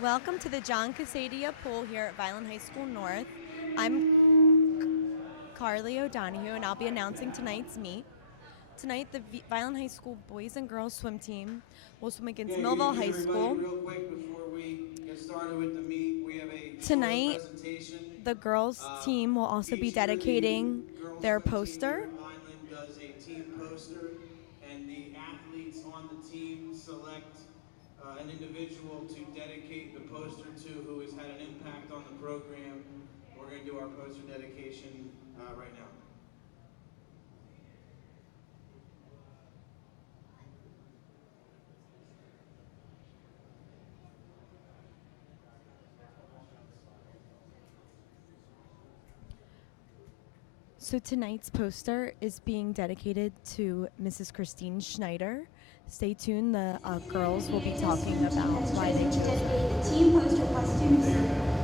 Welcome to the John Casadia pool here at Vineland High School North. I'm Carly O'Donohue, and I'll be announcing tonight's meet. Tonight, the Vineland High School boys and girls swim team will swim against Millville High School. Real quick before we get started with the meet, we have a Tonight, presentation. the girls team will also be dedicating their poster. Vineland does a team poster, and the athletes on the team select an individual to dedicate the poster to who has had an impact on the program. We're going to do our poster dedication right now. So tonight's poster is being dedicated to Mrs. Christine Schneider. Stay tuned, the girls will be talking about why they chose dedicate the team poster costumes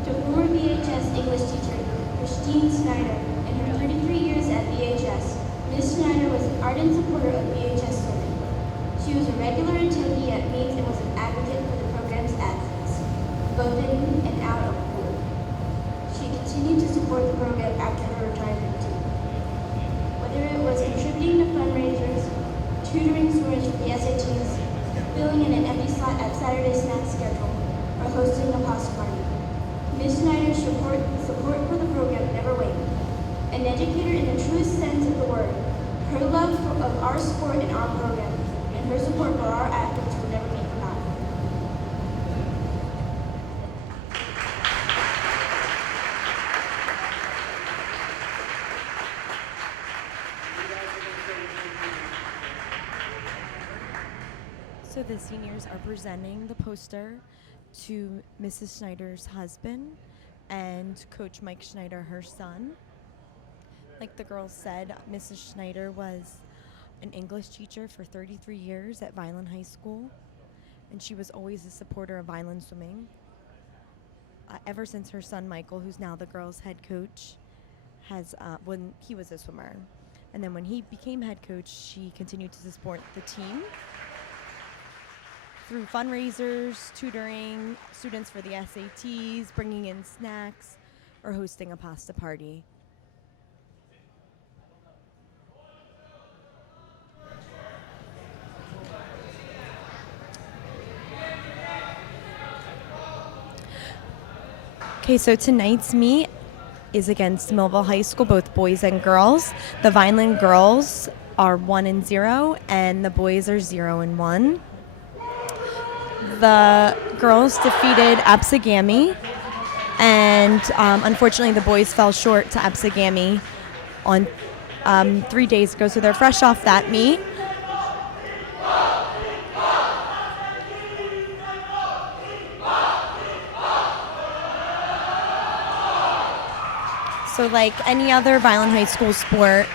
to former VHS English teacher Christine Schneider. In her 33 years at VHS, Ms. Schneider was an ardent supporter of VHS Swimming. She was a regular attendee at meets and was an advocate for the program's athletes, both in and out of the pool. She continued to support the program after her retirement too. Whether it was contributing to fundraisers, tutoring swimmers for the SATs, filling in an empty slot at Saturday snack schedule, or hosting a pasta party, Ms. Schneider's support for the program never wavered. An educator in the truest sense of the word, her love of our sport and our program, and her support for our athletes will never be forgotten. So the seniors are presenting the poster to Mrs. Schneider's husband and Coach Mike Schneider, her son. Like the girls said, Mrs. Schneider was an English teacher for 33 years at Vineland High School, and she was always a supporter of Vineland swimming. Ever since her son Michael, who's now the girls' head coach, when he was a swimmer. And then when he became head coach, she continued to support the team through fundraisers, tutoring students for the SATs, bringing in snacks, or hosting a pasta party. Okay, so tonight's meet is against Millville High School, both boys and girls. The Vineland girls are 1-0, and the boys are 0-1. The girls defeated Absegami, and unfortunately the boys fell short to Absegami on 3 days ago, so they're fresh off that meet. So like any other Vineland High School sport,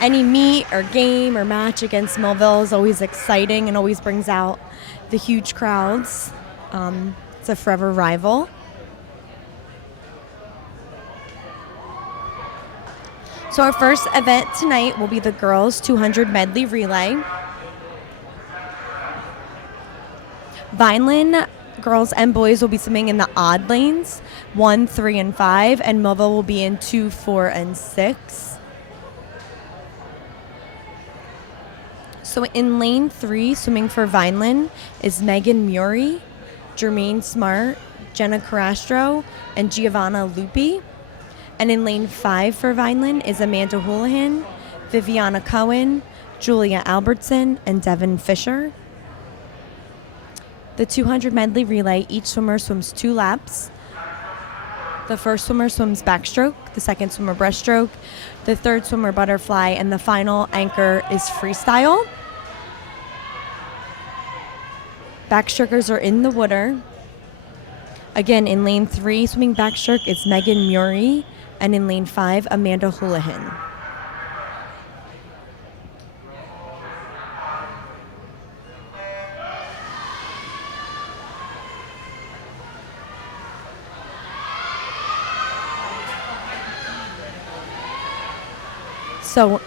any meet or game or match against Millville is always exciting and always brings out the huge crowds. It's a forever rival. So our first event tonight will be the girls 200 Medley Relay. Vineland girls and boys will be swimming in the odd lanes, 1, 3, and 5, and Millville will be in 2, 4, and 6. So in lane 3, swimming for Vineland, is Megan Murray, Jermaine Smart, Jenna Carastro, and Giovanna Lupi. And in lane 5 for Vineland is Amanda Houlihan, Viviana Cohen, Julia Albertson, and Devin Fisher. The 200 Medley Relay, each swimmer swims 2 laps. The first swimmer swims backstroke, the second swimmer breaststroke, the third swimmer butterfly, and the final anchor is freestyle. Backstrokers are in the water. Again, in lane 3, swimming backstroke is Megan Murray, and in lane 5, Amanda Houlihan. So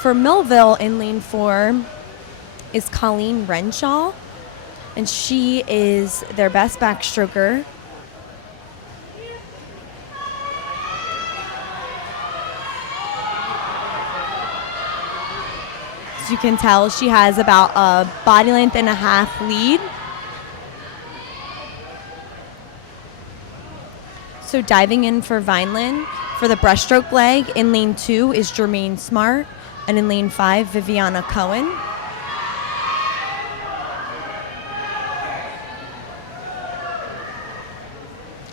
for Millville in lane 4 is Colleen Renshaw, and she is their best backstroker. As you can tell, she has about a body length and a half lead. So diving in for Vineland, for the breaststroke leg, in lane 2 is Jermaine Smart, and in lane 5, Viviana Cohen.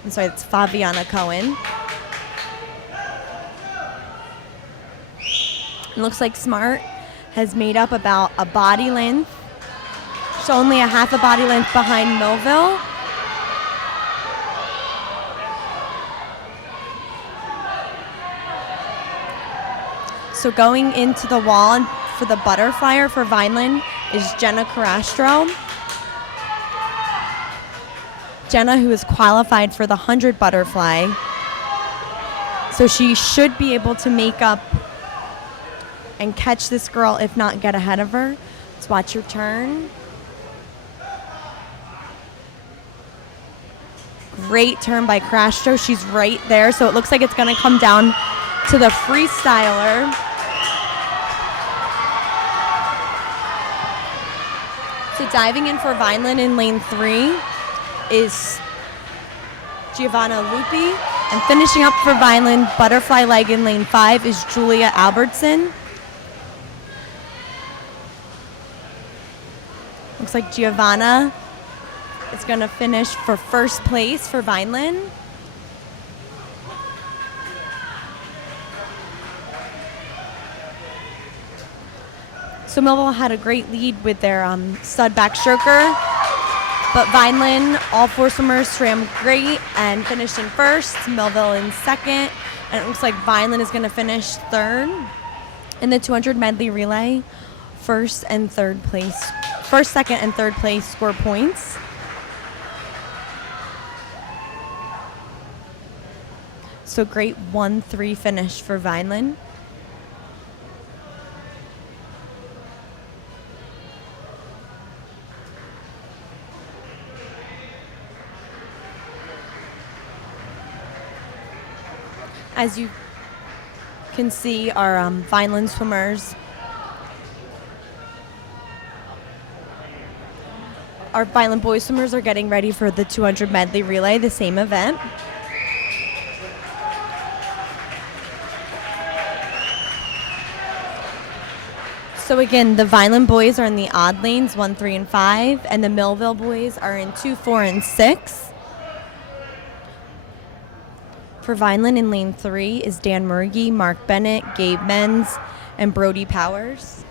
I'm sorry, it's Faviana Cohen. It looks like Smart has made up about a body length. She's only a half a body length behind Millville. So going into the wall for the butterflyer for Vineland is Jenna Carastro. Jenna, who is qualified for the 100 butterfly. So she should be able to make up and catch this girl, if not get ahead of her. Let's watch your turn. Great turn by Carastro. She's right there, so it looks like it's going to come down to the freestyler. So diving in for Vineland in lane 3 is Giovanna Lupi. And finishing up for Vineland, butterfly leg in lane 5 is Julia Albertson. Looks like Giovanna is going to finish for first place for Vineland. So Millville had a great lead with their stud backstroker, but Vineland, all 4 swimmers swam great and finished in first, Millville in second, and it looks like Vineland is going to finish third in the 200 medley relay. First, second, and third place score points. So great 1-3 finish for Vineland. As you can see, our Vineland swimmers, our Vineland boys swimmers are getting ready for the 200 medley relay, the same event. So again, the Vineland boys are in the odd lanes, 1, 3, and 5, and the Millville boys are in 2, 4, and 6. For Vineland in lane 3 is Dan Murgy, Mark Bennett, Gabe Menz, and Brody Powers.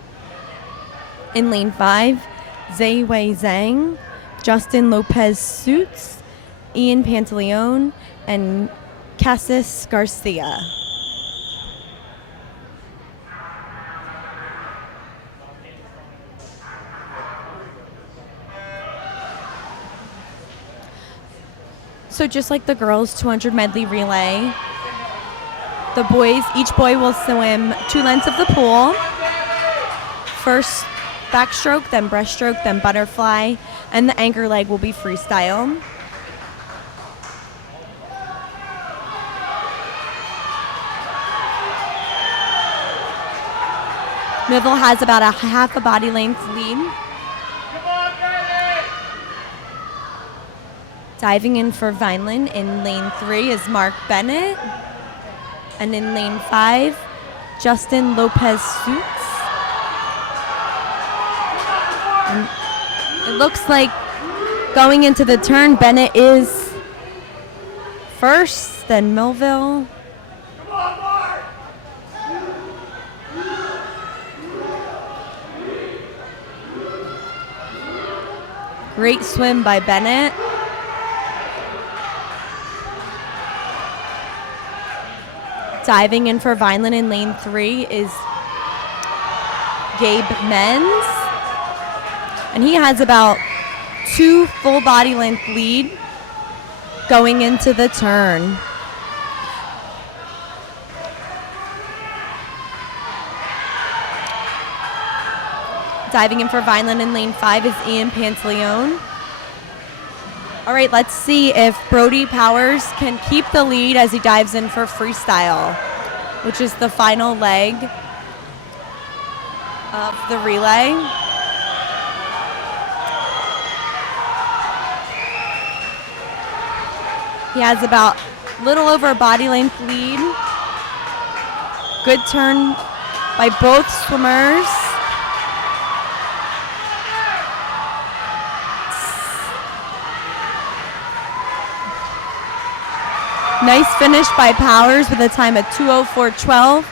In lane 5, Wei Zhang, Justin Lopez Suits, Ian Pantaleone, and Cassis Garcia. So just like the girls' 200 medley relay, the boys, each boy will swim 2 lengths of the pool. First backstroke, then breaststroke, then butterfly, and the anchor leg will be freestyle. Millville has about a half a body length lead. Diving in for Vineland in lane 3 is Mark Bennett. And in lane 5, Justin Lopez Suits. And it looks like going into the turn, Bennett is first, then Millville. Great swim by Bennett. Diving in for Vineland in lane 3 is Gabe Menz. And he has about 2 full body length lead going into the turn. Diving in for Vineland in lane 5 is Ian Pantaleone. All right, let's see if Brody Powers can keep the lead as he dives in for freestyle, which is the final leg of the relay. He has about a little over a body length lead. Good turn by both swimmers. Nice finish by Powers with a time of 2:04.12.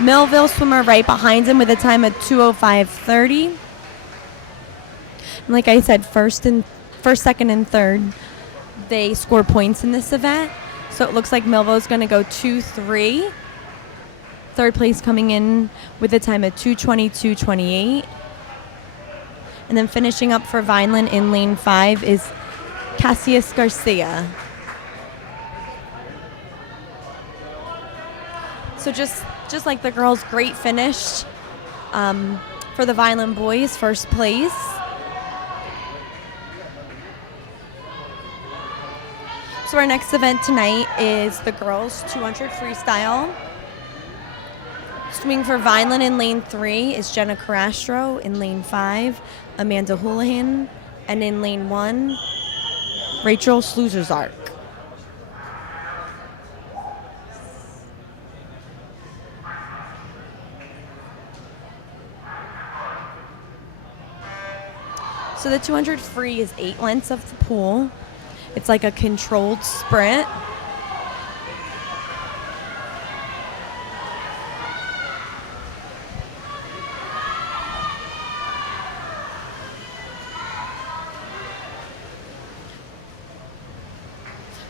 Millville swimmer right behind him with a time of 2:05.30. And like I said, first, second, and third, they score points in this event. So it looks like Millville is going to go 2-3. Third place coming in with a time of 2:22.28. And then finishing up for Vineland in lane 5 is Cassius Garcia. So just like the girls, great finish for the Vineland boys, first place. So our next event tonight is the girls 200 freestyle. Swimming for Vineland in lane 3 is Jenna Carastro. In lane 5, Amanda Houlihan. And in lane 1, Rachel Sluzerzark. So the 200 free is 8 lengths of the pool. It's like a controlled sprint.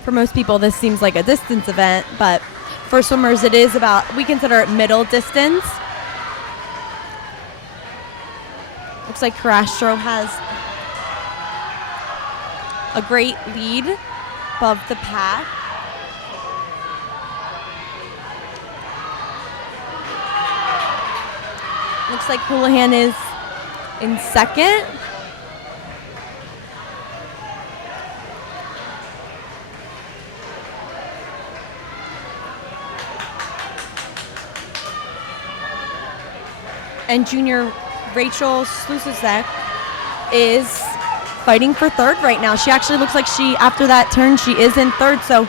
For most people, this seems like a distance event, but for swimmers, it is about, we consider it middle distance. Looks like Carastro has a great lead above the pack. Looks like Houlihan is in second. And junior Rachel Sluzerzark is fighting for third right now. She actually looks like after that turn, she is in third. So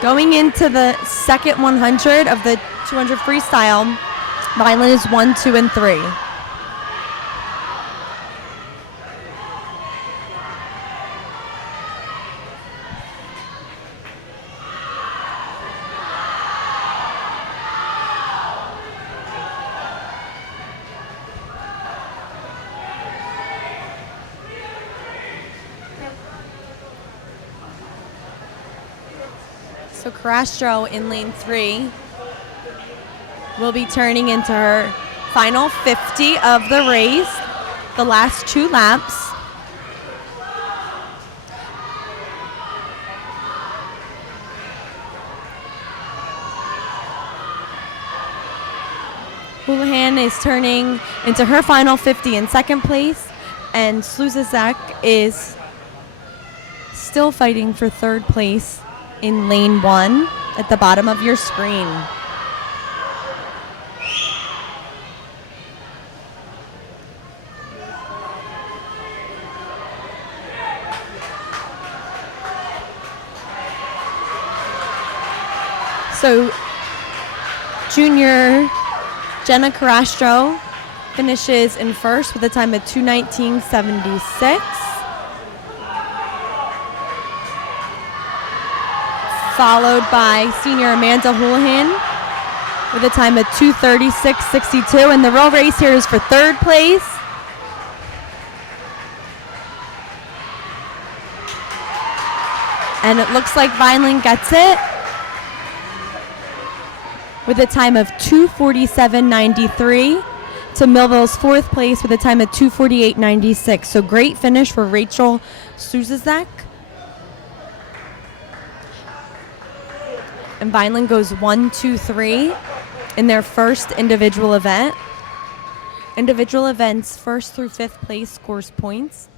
going into the second 100 of the 200 freestyle, Vineland is 1, 2, and 3. So Carastro in lane 3 will be turning into her final 50 of the race, the last 2 laps. Houlihan is turning into her final 50 in second place, and Sluzerzark is still fighting for third place in lane 1 at the bottom of your screen. So junior Jenna Carastro finishes in first with a time of 2:19.76. Followed by senior Amanda Houlihan with a time of 2:36.62. And the real race here is for third place. And it looks like Vineland gets it with a time of 2:47.93 to Millville's fourth place with a time of 2:48.96. So great finish for Rachel Sluzerzark. And Vineland goes 1, 2, 3 in their first individual event. Individual events, first through fifth place scores points.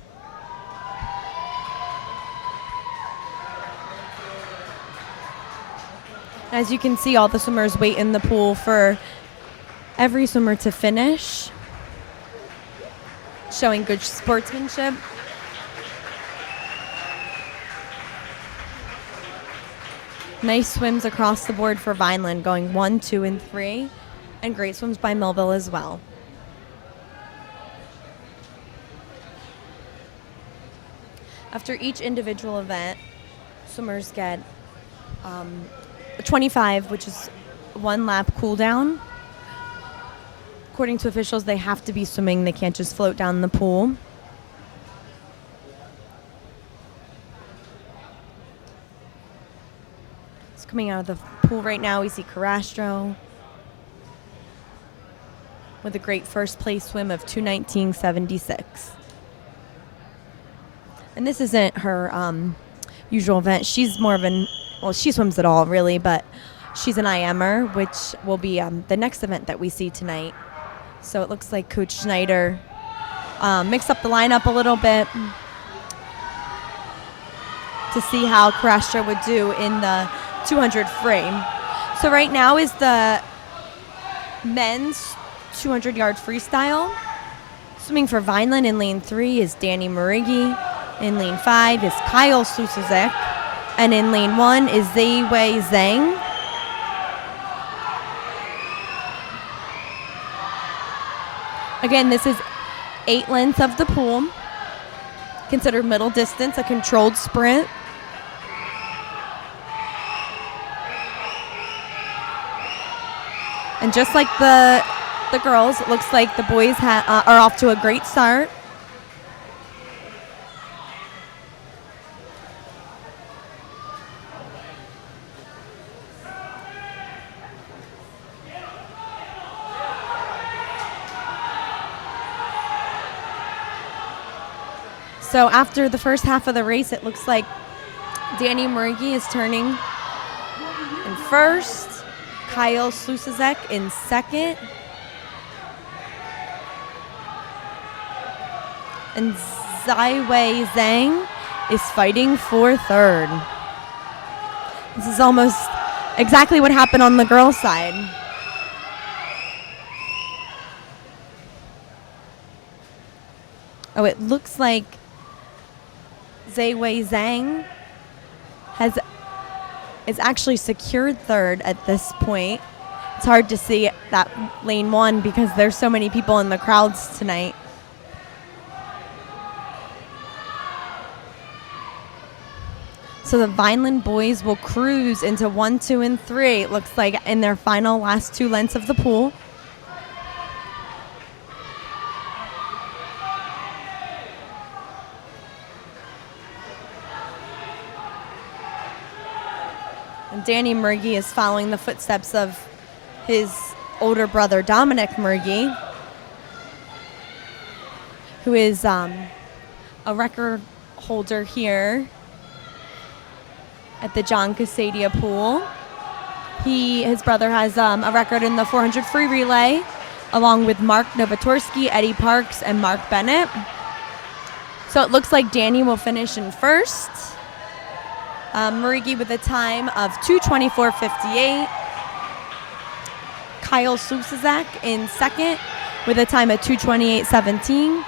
As you can see, all the swimmers wait in the pool for every swimmer to finish, showing good sportsmanship. Nice swims across the board for Vineland, going 1, 2, and 3, and great swims by Millville as well. After each individual event, swimmers get a 25, which is 1 lap cool down. According to officials, they have to be swimming. They can't just float down the pool. So coming out of the pool right now, we see Carastro with a great first place swim of 2:19.76. And this isn't her usual event. She's more of she swims it all really, but she's an IMer, which will be the next event that we see tonight. So it looks like Coach Schneider mixed up the lineup a little bit to see how Carastro would do in the 200 frame. So right now is the men's 200-yard freestyle. Swimming for Vineland in lane 3 is Danny Marigi. In lane 5 is Kyle Susuzek. And in lane 1 is Ziwei Zhang. Again, this is 8 lengths of the pool. Considered middle distance, a controlled sprint. And just like the girls, it looks like the boys are off to a great start. So after the first half of the race, it looks like Danny Marigi is turning in first, Kyle Susuzek in second, and Ziwei Zhang is fighting for third. This is almost exactly what happened on the girls' side. Oh, it looks like Ziwei Zhang is actually secured third at this point. It's hard to see that lane 1 because there's so many people in the crowds tonight. So the Vineland boys will cruise into 1, 2, and 3. It looks like in their final last 2 lengths of the pool. And Danny Marigi is following the footsteps of his older brother, Dominic Marigi, who is a record holder here at the John Casadia pool. His brother has a record in the 400 free relay, along with Mark Novatorsky, Eddie Parks, and Mark Bennett. So it looks like Danny will finish in first. Marigi with a time of 2:24.58. Kyle Susuzek in second with a time of 2:28.17.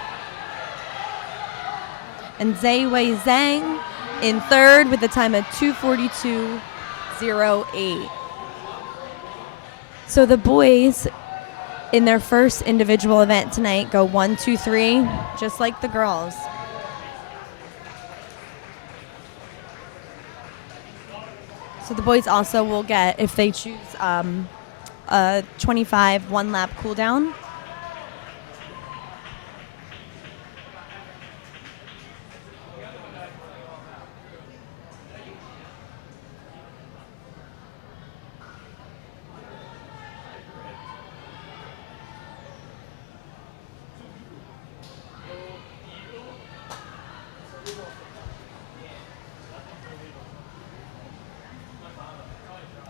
And Ziwei Zhang in third with a time of 2:42.08. So the boys in their first individual event tonight go 1, 2, 3, just like the girls. So the boys also will get, if they choose, a 25 1-lap cool down.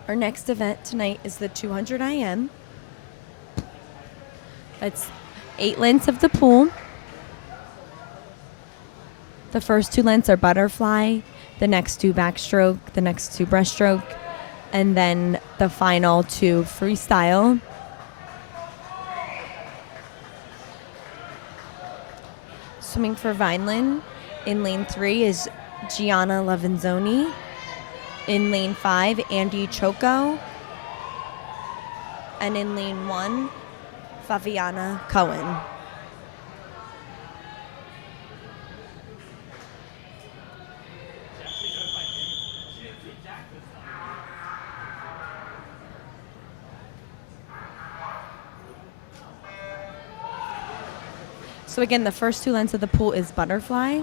Our next event tonight is the 200 IM. It's 8 lengths of the pool. The first 2 lengths are butterfly, the next 2 backstroke, the next 2 breaststroke, and then the final 2 freestyle. Swimming for Vineland, in lane 3 is Gianna Levenzoni. In lane 5, Andy Choco. And in lane 1, Faviana Cohen. So again, the first 2 lengths of the pool is butterfly.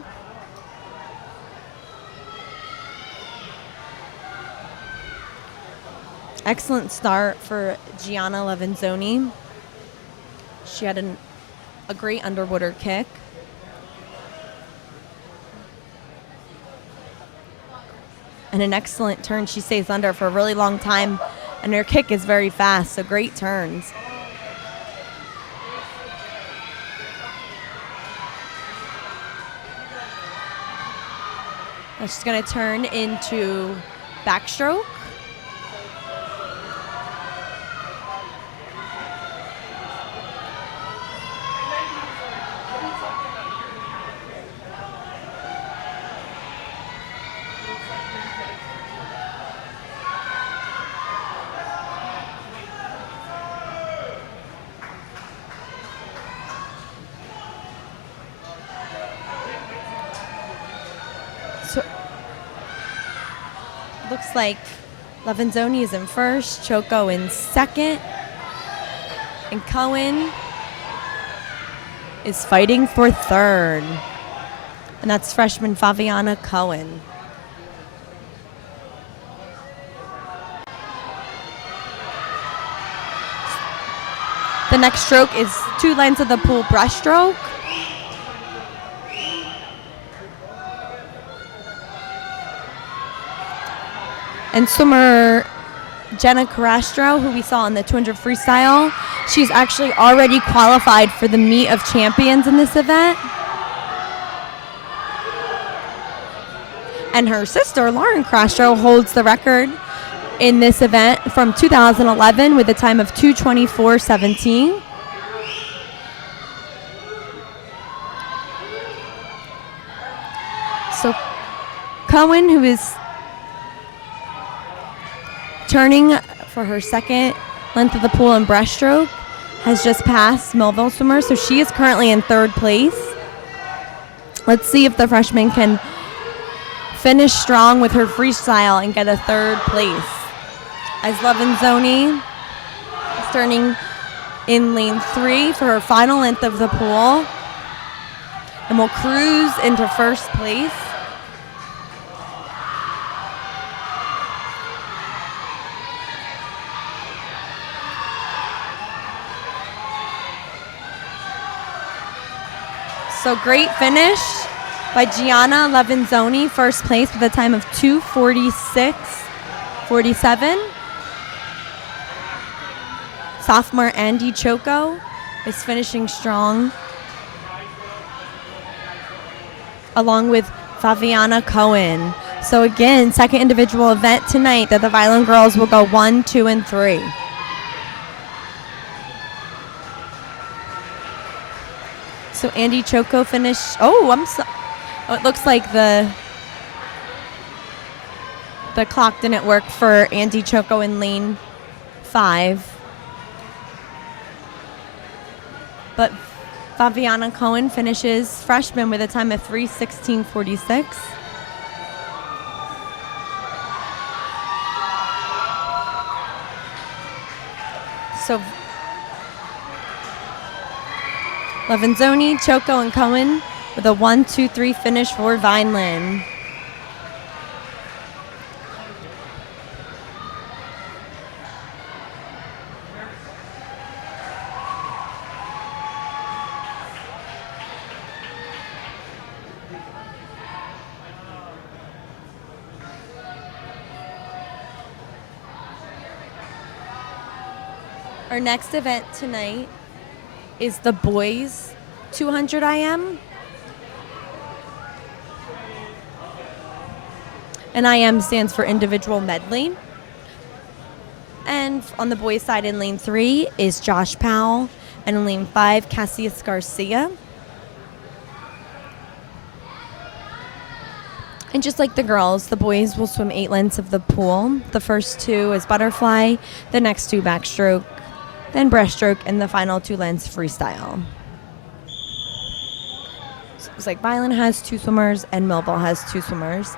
Excellent start for Gianna Levenzoni. She had a great underwater kick. And an excellent turn. She stays under for a really long time, and her kick is very fast, so great turns. Now she's going to turn into backstroke. So looks like Levenzoni is in first, Choco in second, and Cohen is fighting for third. And that's freshman Faviana Cohen. The next stroke is 2 lengths of the pool breaststroke. And swimmer Jenna Carastro, who we saw in the 200 freestyle, she's actually already qualified for the meet of champions in this event. And her sister, Lauren Carastro, holds the record in this event from 2011 with a time of 2:24.17. So Cohen, who is turning for her second length of the pool in breaststroke, has just passed Millville swimmer, so she is currently in third place. Let's see if the freshman can finish strong with her freestyle and get a third place. As Levenzoni is turning in lane 3 for her final length of the pool and will cruise into first place. So great finish by Gianna Levenzoni, first place with a time of 2:46.47. Sophomore Andy Choco is finishing strong, along with Faviana Cohen. So again, second individual event tonight that the Vineland girls will go 1, 2, and 3. So Andy Choco finished. It looks like the clock didn't work for Andy Choco in lane 5. But Faviana Cohen finishes freshman with a time of 3:16.46. So Levenzoni, Choco, and Cohen with a 1, 2, 3 finish for Vineland. Our next event tonight is the boys 200 IM. And IM stands for individual medley. And on the boys' side in lane 3 is Josh Powell, and in lane 5, Cassius Garcia. And just like the girls, the boys will swim 8 lengths of the pool. The first 2 is butterfly, the next 2 backstroke, then breaststroke, and the final 2 lengths freestyle. So it looks like Vineland has 2 swimmers and Millville has 2 swimmers.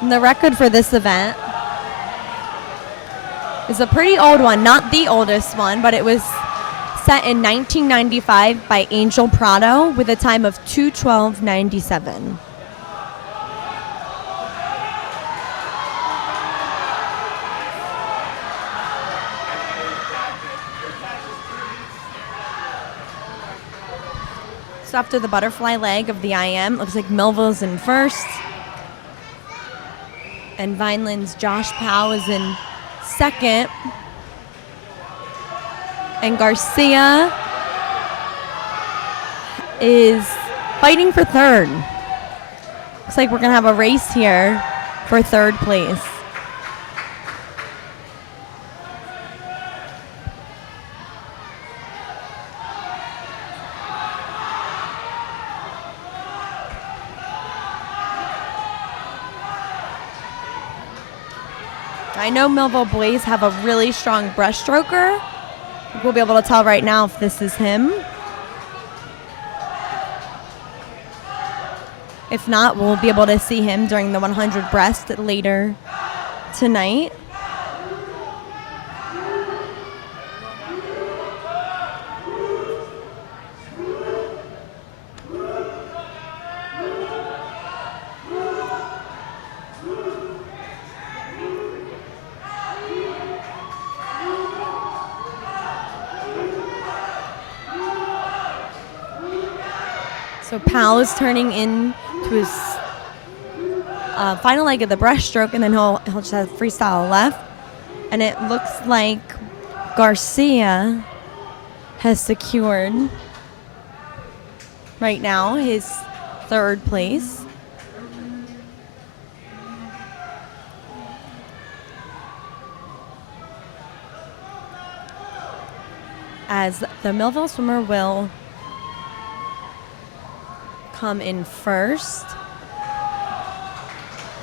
And the record for this event is a pretty old one, not the oldest one, but it was set in 1995 by Angel Prado with a time of 2:12.97. So after the butterfly leg of the IM, looks like Millville's in first. And Vineland's Josh Powell is in second. And Garcia is fighting for third. Looks like we're going to have a race here for third place. I know Millville boys have a really strong breaststroker. We'll be able to tell right now if this is him. If not, we'll be able to see him during the 100 breast later tonight. So Powell is turning in to his final leg of the breaststroke, and then he'll just have freestyle left. And it looks like Garcia has secured right now his third place. As the Millville swimmer will come in first.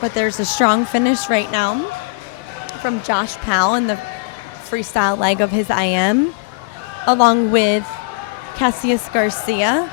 But there's a strong finish right now from Josh Powell in the freestyle leg of his IM, along with Cassius Garcia.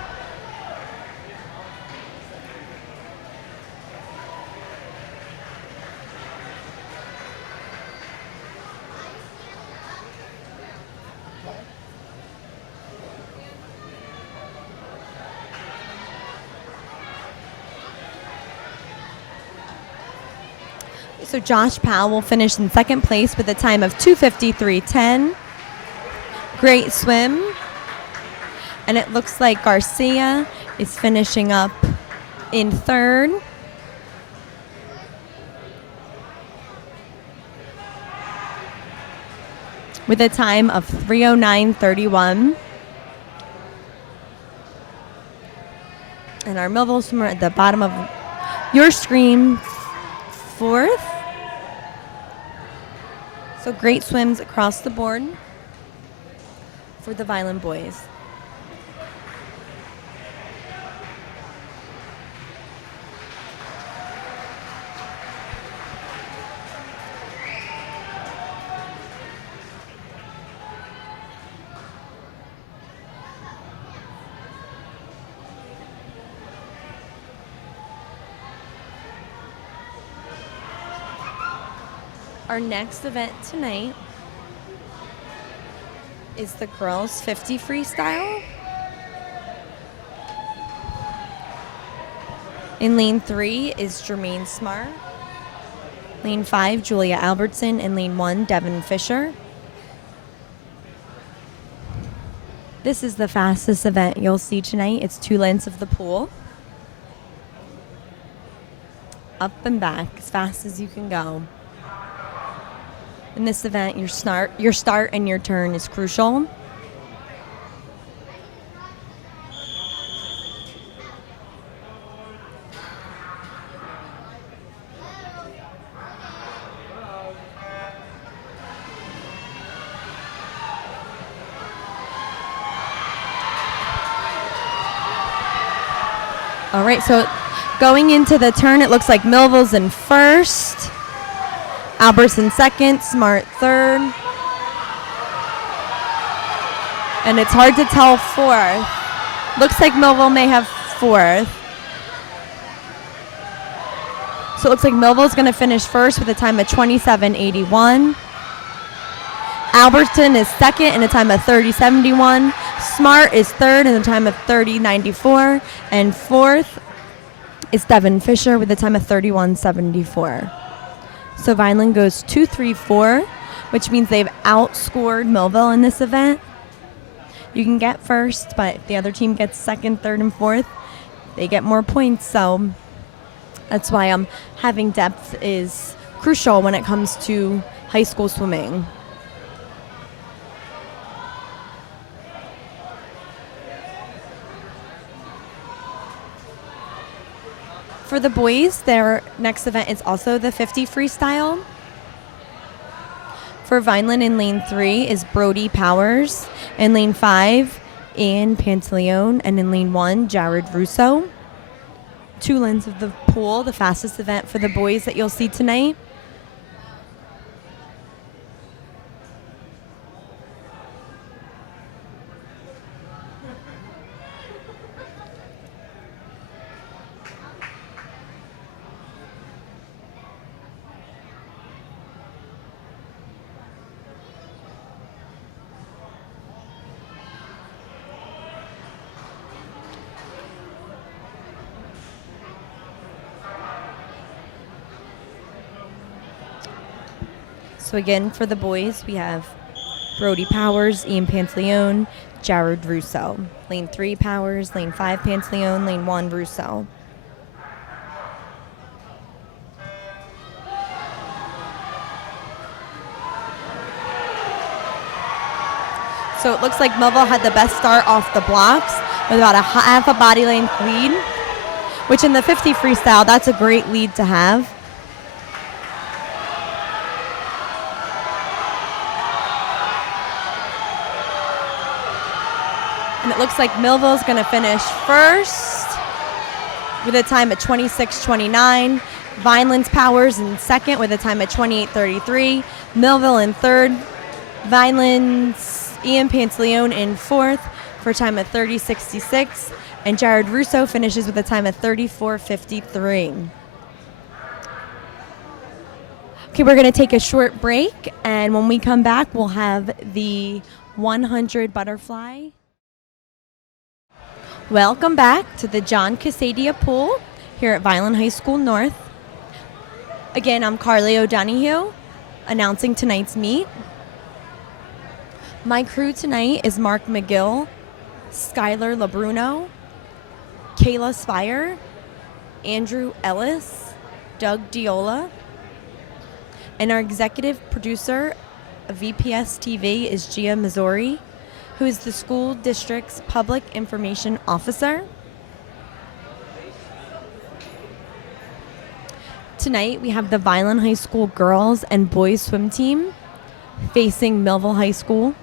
So Josh Powell will finish in second place with a time of 2:53.10. Great swim. And it looks like Garcia is finishing up in third. With a time of 3:09.31. And our Millville swimmer at the bottom of your screen, fourth. So great swims across the board for the Vineland boys. Our next event tonight is the girls 50 freestyle. In lane 3 is Jermaine Smart. Lane 5, Julia Albertson. And lane 1, Devin Fisher. This is the fastest event you'll see tonight. It's 2 lengths of the pool. Up and back as fast as you can go. In this event, your start and your turn is crucial. All right, so going into the turn, it looks like Millville's in first, Albertson second, Smart third, and it's hard to tell fourth. Looks like Millville may have fourth. So it looks like Millville's going to finish first with a time of 27:81. Albertson is second in a time of 30:71. Smart is third in a time of 30:94. And fourth is Devin Fisher with a time of 31:74. So Vineland goes 2-3-4, which means they've outscored Millville in this event. You can get first, but if the other team gets second, third, and fourth, they get more points. So that's why having depth is crucial when it comes to high school swimming. For the boys, their next event is also the 50 freestyle. For Vineland in lane 3 is Brody Powers. In lane 5, Ian Pantaleone. And in lane 1, Jared Russo. 2 lanes of the pool, the fastest event for the boys that you'll see tonight. So again, for the boys, we have Brody Powers, Ian Pantaleone, Jared Russo. Lane 3, Powers. Lane 5, Pantaleone. Lane 1, Russo. So it looks like Millville had the best start off the blocks with about a half a body length lead, which in the 50 freestyle, that's a great lead to have. And it looks like Millville's going to finish first with a time at 26:29. Vineland's Powers in second with a time at 28:33. Millville in third. Vineland's Ian Pantaleone in fourth for a time of 30:66. And Jared Russo finishes with a time of 34:53. Okay, we're going to take a short break. And when we come back, we'll have the 100 butterfly. Welcome back to the John Casadia Pool here at Vineland High School North. Again, I'm Carly O'Donoghue announcing tonight's meet. My crew tonight is Mark McGill, Skylar LaBruno, Kayla Spire, Andrew Ellis, Doug Diola, and our executive producer of VPS TV is Gia Missouri, who is the school district's public information officer. Tonight, we have the Vineland High School girls and boys swim team facing Millville High School.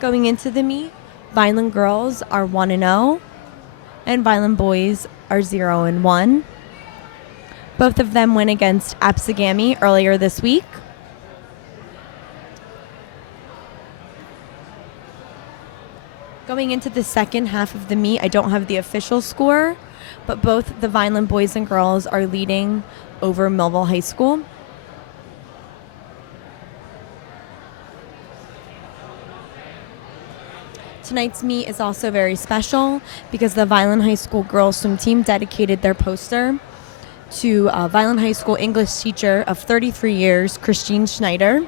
Going into the meet, Vineland girls are 1-0, and Vineland boys are 0-1. Both of them went against Absegami earlier this week. Going into the second half of the meet, I don't have the official score, but both the Vineland boys and girls are leading over Millville High School. Tonight's meet is also very special because the Vineland High School girls swim team dedicated their poster to Vineland High School English teacher of 33 years, Christine Schneider.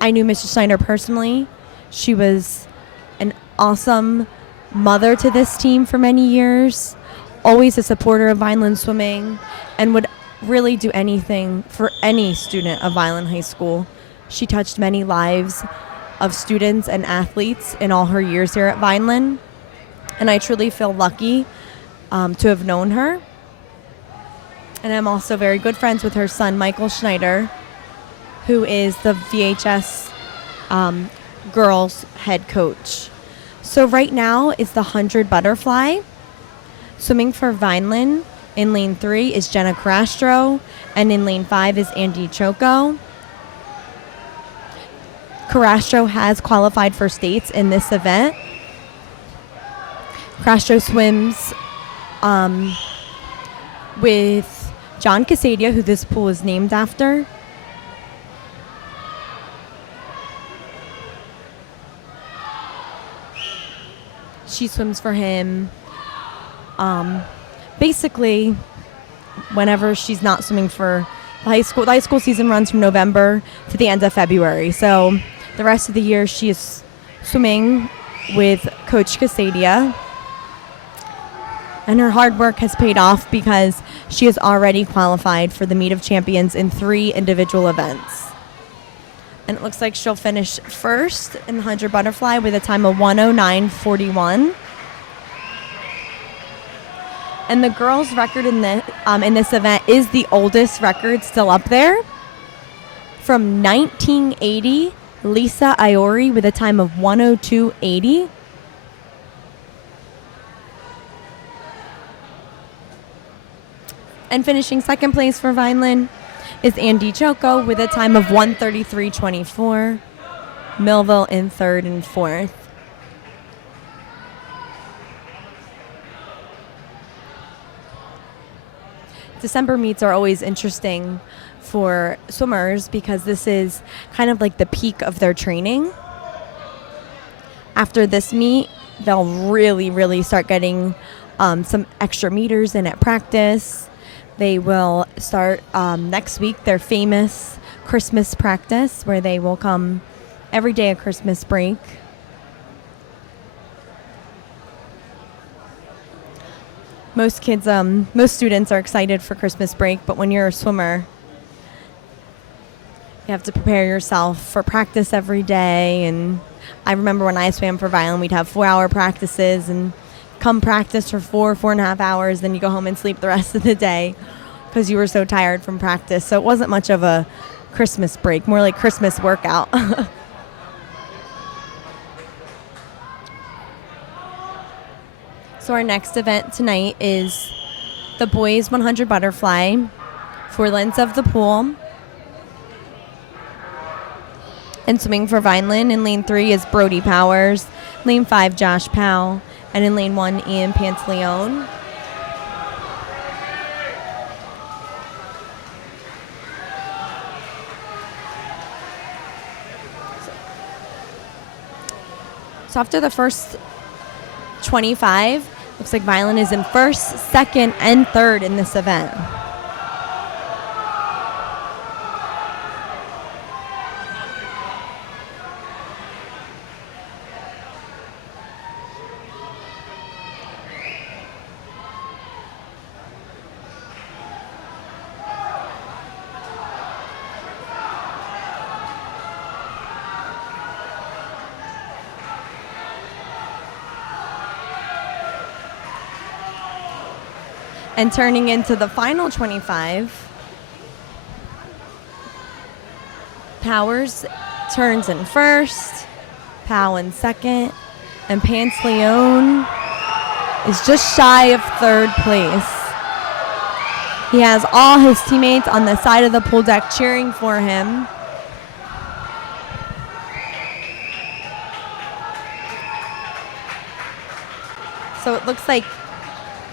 I knew Mrs. Schneider personally. She was an awesome mother to this team for many years, always a supporter of Vineland swimming, and would really do anything for any student of Vineland High School. She touched many lives of students and athletes in all her years here at Vineland, and I truly feel lucky to have known her. And I'm also very good friends with her son, Michael Schneider, who is the VHS girls head coach. So right now is the 100 butterfly. Swimming for Vineland, in lane 3 is Jenna Carastro, and in lane 5 is Andy Choco. Carastro has qualified for states in this event. Carastro swims with John Casadia, who this pool is named after. She swims for him basically whenever she's not swimming for the high school. The high school season runs from November to the end of February. So the rest of the year she is swimming with Coach Casadia. And her hard work has paid off because she has already qualified for the Meet of Champions in 3 individual events. And it looks like she'll finish first in the 100 butterfly with a time of 1:09.41. And the girls' record in this event is the oldest record still up there. From 1980, Lisa Iori with a time of 1:02.80. And finishing second place for Vineland is Andy Choco with a time of 1:33.24. Millville in third and fourth. December meets are always interesting for swimmers because this is kind of like the peak of their training. After this meet, they'll really start getting some extra meters in at practice. They will start next week their famous Christmas practice where they will come every day at Christmas break. Most students are excited for Christmas break, but when you're a swimmer, you have to prepare yourself for practice every day. And I remember when I swam for Vineland, we'd have 4-hour practices and come practice for 4.5 hours, then you go home and sleep the rest of the day because you were so tired from practice. So it wasn't much of a Christmas break, more like Christmas workout. So our next event tonight is the boys 100 butterfly, 4 lanes of the pool. And swimming for Vineland in lane 3 is Brody Powers, lane 5 Josh Powell, and in lane 1 Ian Pantaleone. So after the first 25, looks like Vineland is in first, second, and third in this event. And turning into the final 25, Powers turns in first, Powell in second, and Pantaleone is just shy of third place. He has all his teammates on the side of the pool deck cheering for him. So it looks like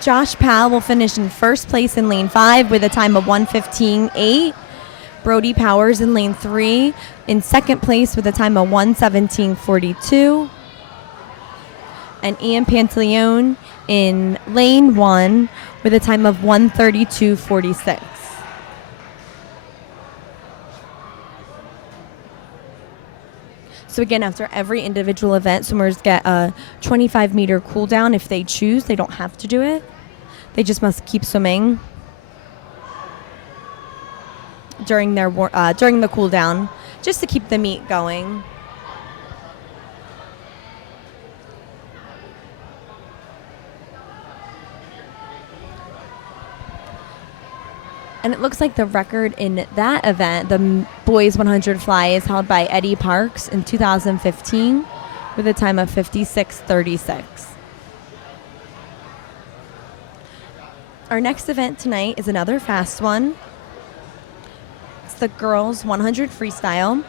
Josh Powell will finish in first place in lane 5 with a time of 1:15.8. Brody Powers in lane 3 in second place with a time of 1:17.42. And Ian Pantaleone in lane 1 with a time of 1:32.46. So again, after every individual event, swimmers get a 25-meter cool down if they choose. They don't have to do it. They just must keep swimming during the cool down, just to keep the meet going. And it looks like the record in that event, the boys 100 fly, is held by Eddie Parks in 2015 with a time of 56:36. Our next event tonight is another fast one. It's the girls 100 freestyle.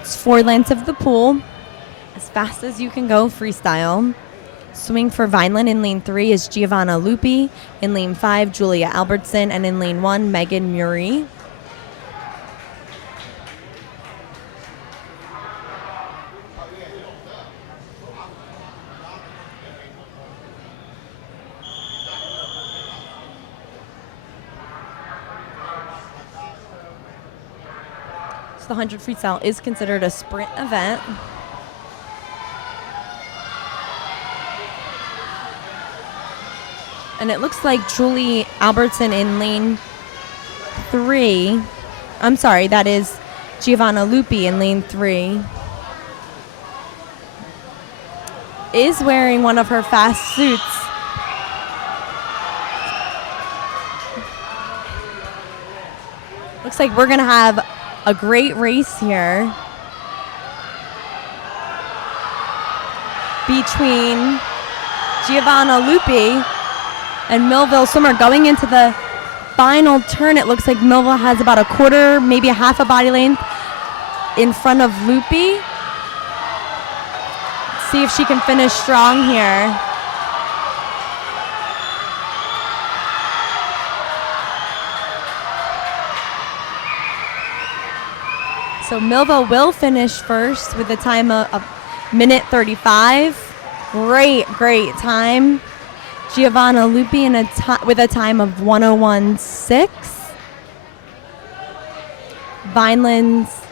It's 4 lengths of the pool, as fast as you can go freestyle. Swimming for Vineland in lane 3 is Giovanna Lupi. In lane 5, Julia Albertson. And in lane 1, Megan Murray. So the 100 freestyle is considered a sprint event. And it looks like Julie Albertson in lane 3. I'm sorry, that is Giovanna Lupi in lane 3. Is wearing one of her fast suits. Looks like we're going to have a great race here between Giovanna Lupi and Millville swimmer. Going into the final turn, it looks like Millville has about a quarter, maybe a half a body length in front of Lupi. Let's see if she can finish strong here. So Millville will finish first with a time of minute 35. Great time. Giovanna Lupi with a time of 1:01.6. Vineland's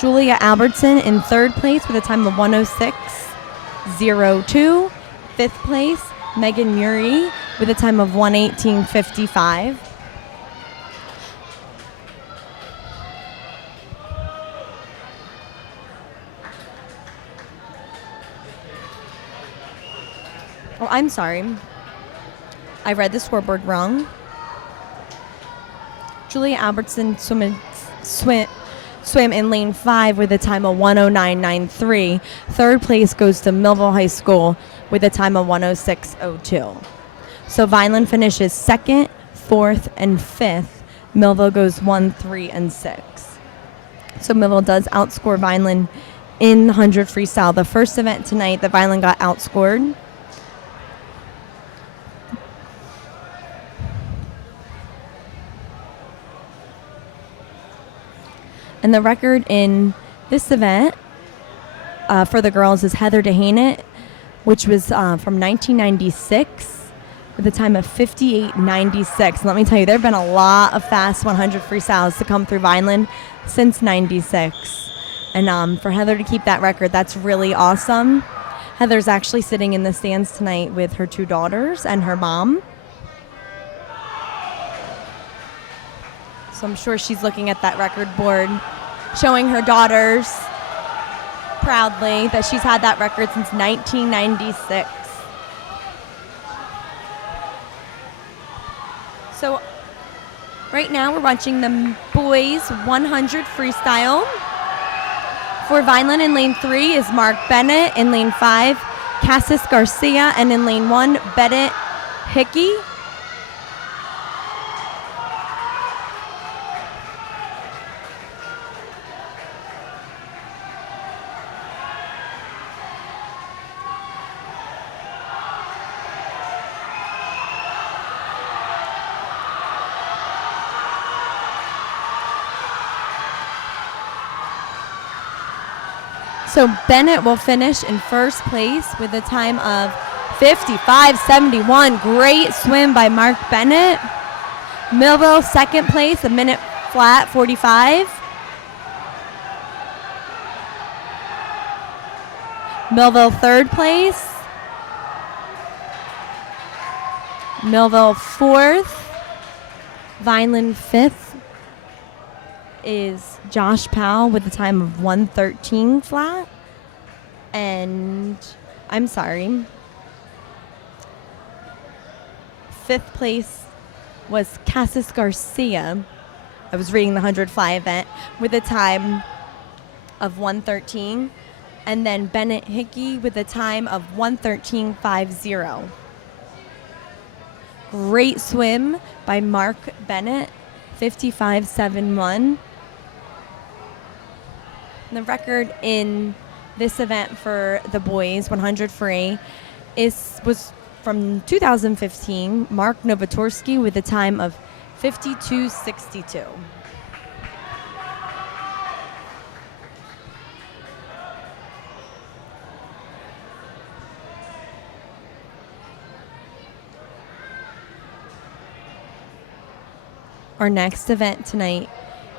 Julia Albertson in 3rd place with a time of 1:06.02. 5th place, Megan Murray with a time of 1:18.55. Oh, I'm sorry. I read the scoreboard wrong. Julia Albertson swam in lane 5 with a time of 1:09.93. 3rd place goes to Millville High School with a time of 1:06.02. So Vineland finishes 2nd, 4th, and 5th. Millville goes 1, 3, and 6. So Millville does outscore Vineland in the 100 freestyle. The first event tonight that Vineland got outscored. And the record in this event for the girls is Heather DeHanet, which was from 1996 with a time of 58.96. Let me tell you, there have been a lot of fast 100 freestyles to come through Vineland since 96. And for Heather to keep that record, that's really awesome. Heather's actually sitting in the stands tonight with her 2 daughters and her mom. So I'm sure she's looking at that record board, showing her daughters proudly that she's had that record since 1996. So right now we're watching the boys 100 freestyle. For Vineland in lane 3 is Mark Bennett. In lane 5, Cassis Garcia. And in lane 1, Bennett Hickey. So Bennett will finish in first place with a time of 55.71. Great swim by Mark Bennett. Millville second place, a minute flat, 45. Millville third place. Millville fourth. Vineland fifth is Josh Powell with a time of 1:13 flat. And I'm sorry, 5th place was Cassis Garcia. I was reading the 100 fly event with a time of 1:13. And then Bennett Hickey with a time of 1:13.50. Great swim by Mark Bennett, 55.71. The record in this event for the boys, 100 free, was from 2015, Mark Novatorsky with a time of 52.62. Our next event tonight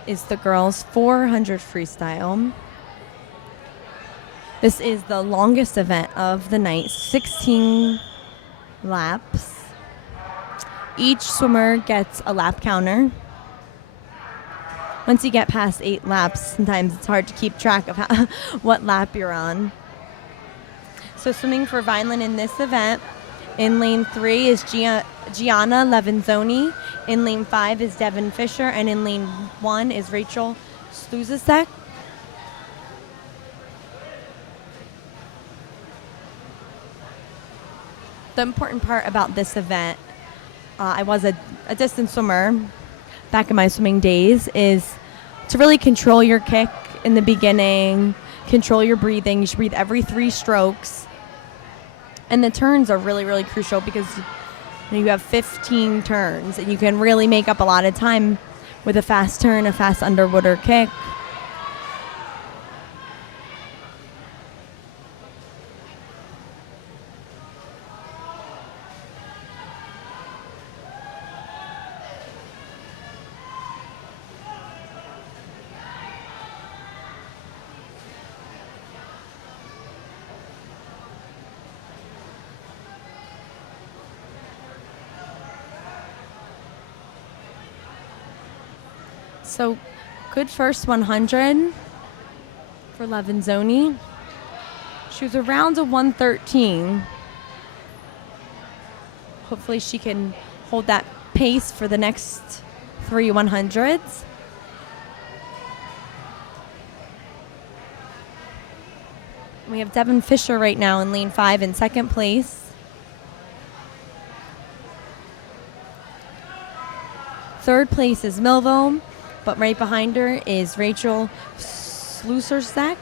is the girls 400 freestyle. This is the longest event of the night, 16 laps. Each swimmer gets a lap counter. Once you get past 8 laps, sometimes it's hard to keep track of what lap you're on. So swimming for Vineland in this event, in lane 3 is Gianna Levenzoni, in lane 5 is Devin Fisher, and in lane 1 is Rachel Sluzasek. The important part about this event, I was a distance swimmer back in my swimming days, is to really control your kick in the beginning, control your breathing. You should breathe every 3 strokes. And the turns are really, really crucial because you have 15 turns and you can really make up a lot of time with a fast turn, a fast underwater kick. So good first 100 for Levenzoni. She was around a 113. Hopefully she can hold that pace for the next 3 100s. We have Devin Fisher right now in lane 5 in second place. Third place is Millville, but right behind her is Rachel Sluzasek.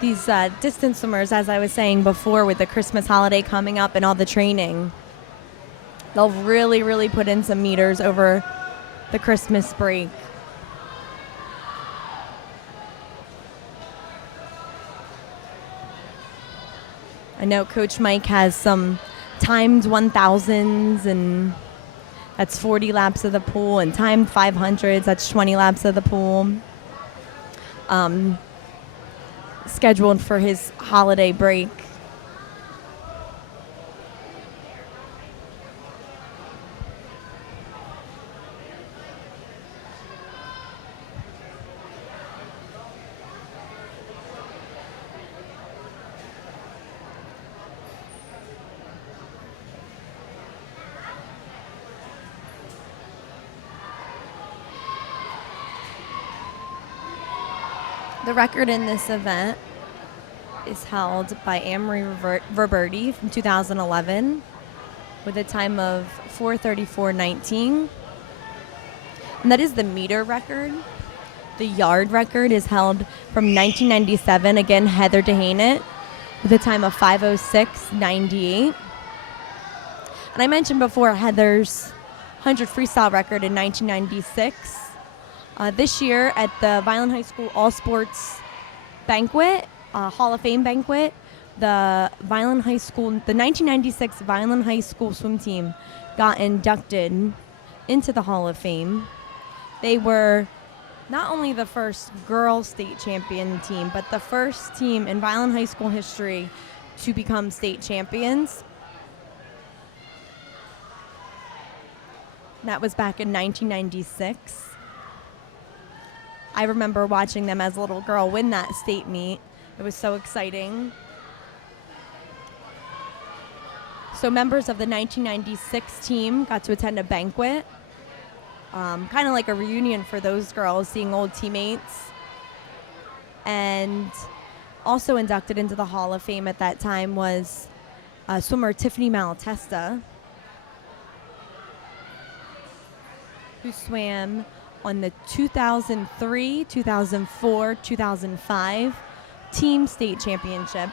These distance swimmers, as I was saying before, with the Christmas holiday coming up and all the training, they'll really, really put in some meters over the Christmas break. I know Coach Mike has some timed 1000s, and that's 40 laps of the pool, and timed 500s, that's 20 laps of the pool. Scheduled for his holiday break. The record in this event is held by Amory Verberti from 2011 with a time of 4:34.19. And that is the meter record. The yard record is held from 1997, again, Heather DeHanet, with a time of 5:06.98. And I mentioned before Heather's 100 freestyle record in 1996. This year at the Vineland High School All Sports Banquet, Hall of Fame banquet, the 1996 Vineland High School swim team got inducted into the Hall of Fame. They were not only the first girls state champion team, but the first team in Vineland High School history to become state champions. That was back in 1996. I remember watching them as a little girl win that state meet. It was so exciting. So members of the 1996 team got to attend a banquet, kind of like a reunion for those girls, seeing old teammates. And also inducted into the Hall of Fame at that time was swimmer Tiffany Malatesta, who swam on the 2003, 2004, 2005 team state championship.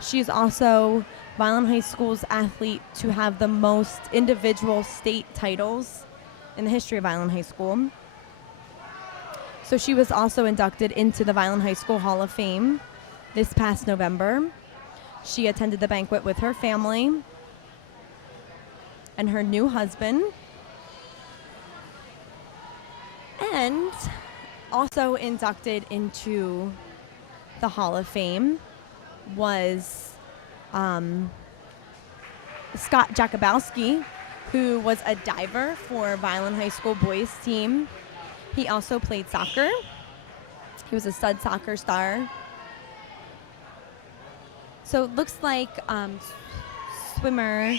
She is also Vineland High School's athlete to have the most individual state titles in the history of Vineland High School. So she was also inducted into the Vineland High School Hall of Fame this past November. She attended the banquet with her family and her new husband. And also inducted into the Hall of Fame was Scott Jakubowski, who was a diver for Vineland High School boys team. He also played soccer. He was a stud soccer star. So it looks like swimmer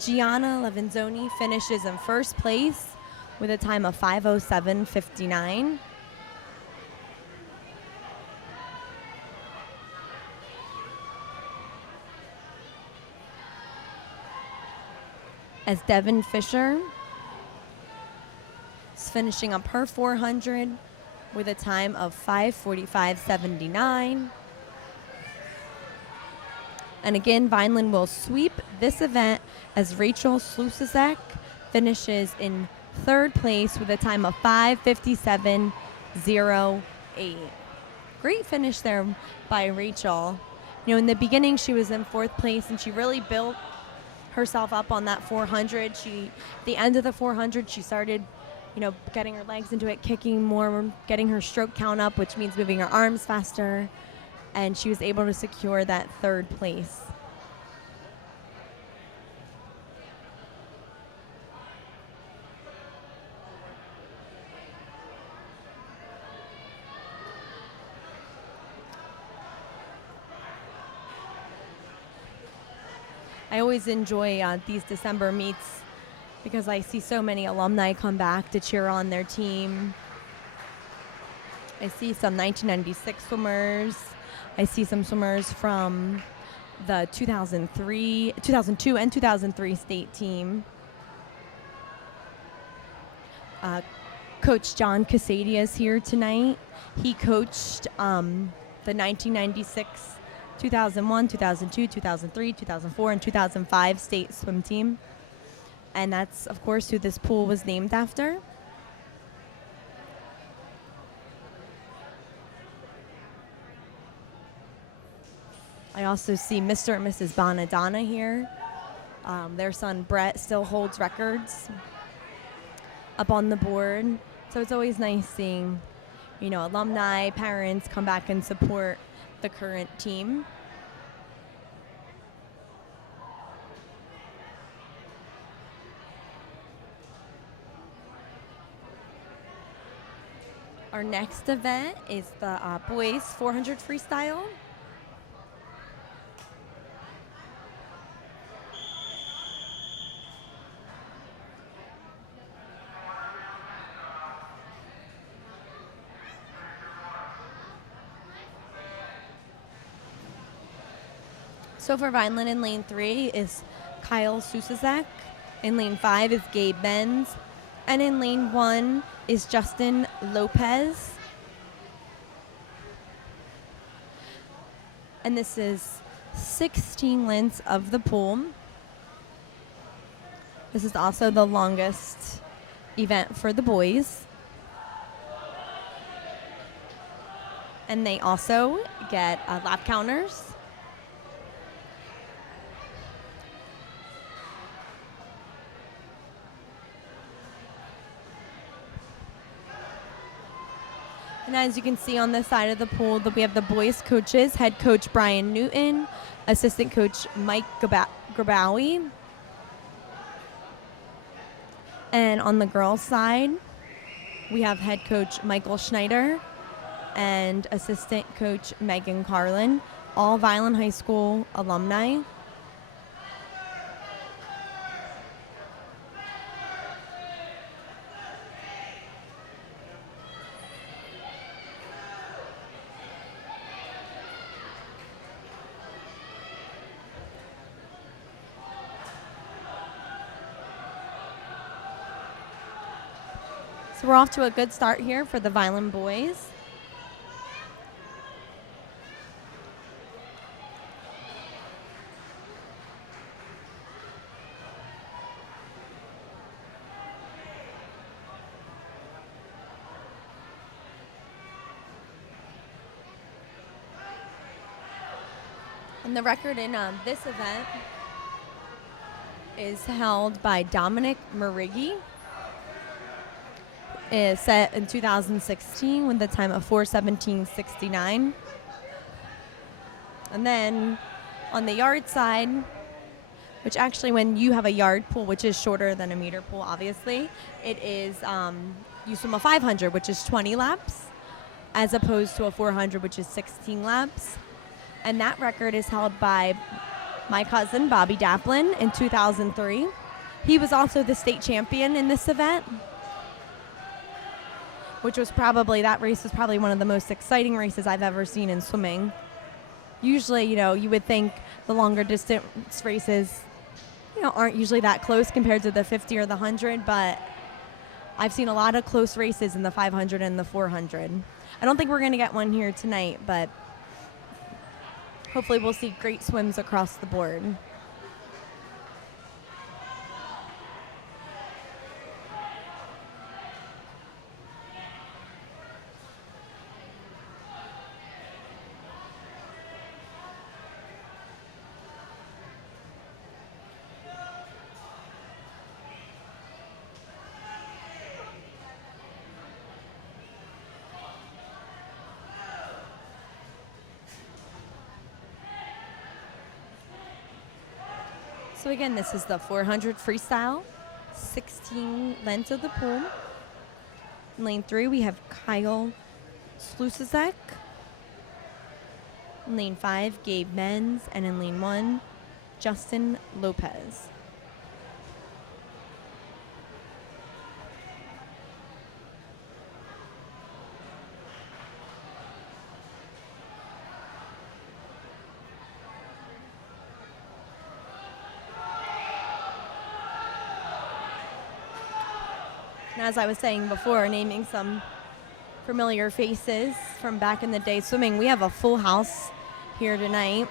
Gianna Levenzoni finishes in first place with a time of 5:07:59. As Devin Fisher is finishing up her 400 with a time of 5:45:79. And again, Vineland will sweep this event as Rachel Slusacek finishes in third place with a time of 5:57:08. Great finish there by Rachel. You know, in the beginning, she was in fourth place, and she really built herself up on that 400. The end of the 400, she started, getting her legs into it, kicking more, getting her stroke count up, which means moving her arms faster, and she was able to secure that third place. I always enjoy these December meets because I see so many alumni come back to cheer on their team. I see some 1996 swimmers. I see some swimmers from the 2002 and 2003 state team. Coach John Casadia is here tonight. He coached the 1996, 2001, 2002, 2003, 2004, and 2005 state swim team. And that's, of course, who this pool was named after. I also see Mr. and Mrs. Bonadonna here. Their son, Brett, still holds records up on the board. So it's always nice seeing, alumni, parents come back and support the current team. Our next event is the boys 400 freestyle. So for Vineland in lane 3 is Kyle Susazak. In lane 5 is Gabe Benz. And in lane 1 is Justin Lopez. And this is 16 lengths of the pool. This is also the longest event for the boys. And they also get lap counters. And as you can see on this side of the pool, we have the boys' coaches, head coach Brian Newton, assistant coach Mike Grabowie. And on the girls' side, we have head coach Michael Schneider and assistant coach Megan Carlin, all Vineland High School alumni. So we're off to a good start here for the Vineland boys. And the record in this event is held by Dominic Marighi. Is set in 2016 with a time of 4:17:69. And then on the yard side, which actually when you have a yard pool, which is shorter than a meter pool, obviously, it is, you swim a 500, which is 20 laps, as opposed to a 400, which is 16 laps. And that record is held by my cousin, Bobby Daplin, in 2003. He was also the state champion in this event, which was probably, that race was probably one of the most exciting races I've ever seen in swimming. Usually, you would think the longer distance races, aren't usually that close compared to the 50 or the 100, but I've seen a lot of close races in the 500 and the 400. I don't think we're going to get one here tonight, but hopefully we'll see great swims across the board. So again, this is the 400 freestyle, 16 lengths of the pool. In lane 3, we have Kyle Slusacek. In lane 5, Gabe Menz. And in lane 1, Justin Lopez. And as I was saying before, naming some familiar faces from back in the day swimming, we have a full house here tonight,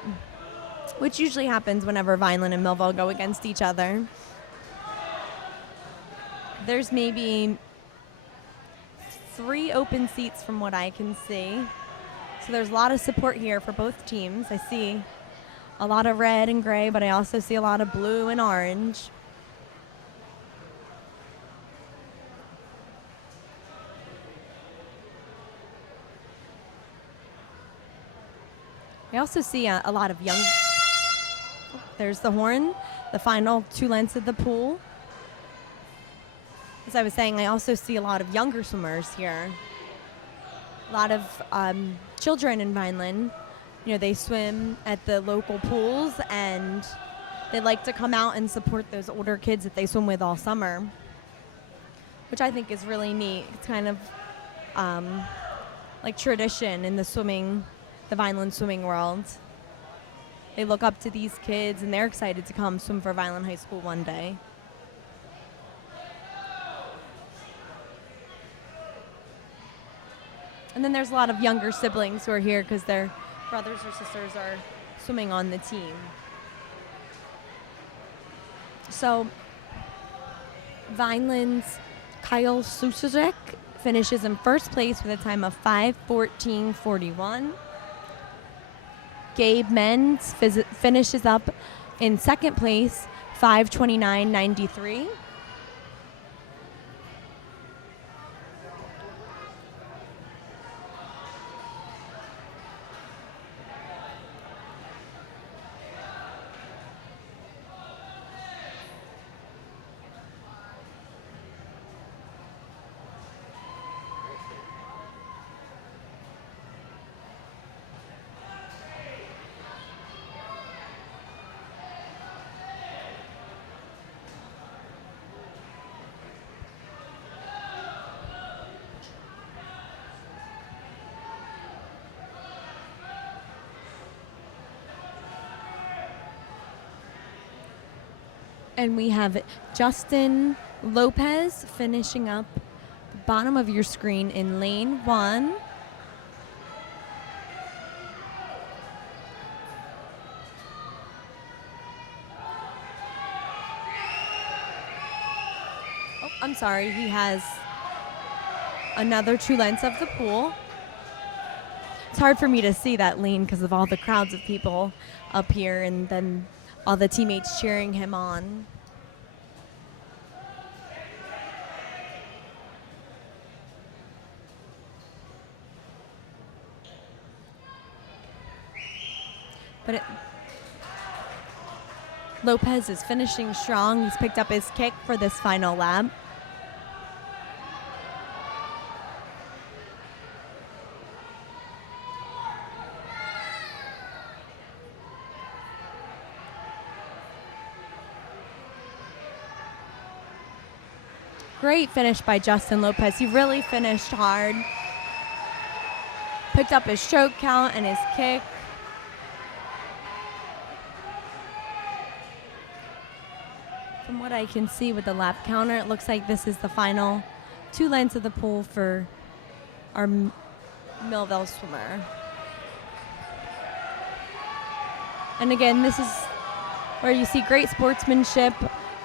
which usually happens whenever Vineland and Millville go against each other. There's maybe 3 open seats from what I can see. So there's a lot of support here for both teams. I see a lot of red and gray, but I also see a lot of blue and orange. I also see a lot of young, there's the horn, the final 2 lengths of the pool. As I was saying, I also see a lot of younger swimmers here. A lot of children in Vineland. They swim at the local pools and they like to come out and support those older kids that they swim with all summer, which I think is really neat. It's kind of like tradition in the Vineland swimming world. They look up to these kids and they're excited to come swim for Vineland High School one day. And then there's a lot of younger siblings who are here because their brothers or sisters are swimming on the team. So Vineland's Kyle Susacek finishes in first place with a time of 5:14:41. Gabe Menz finishes up in second place, 5:29:93. And we have Justin Lopez finishing up the bottom of your screen in lane 1. Oh, I'm sorry. He has another 2 lengths of the pool. It's hard for me to see that lane because of all the crowds of people up here and then all the teammates cheering him on. But Lopez is finishing strong. He's picked up his kick for this final lap. Great finish by Justin Lopez. He really finished hard. Picked up his stroke count and his kick. From what I can see with the lap counter, it looks like this is the final 2 lengths of the pool for our Millville swimmer. And again, this is where you see great sportsmanship.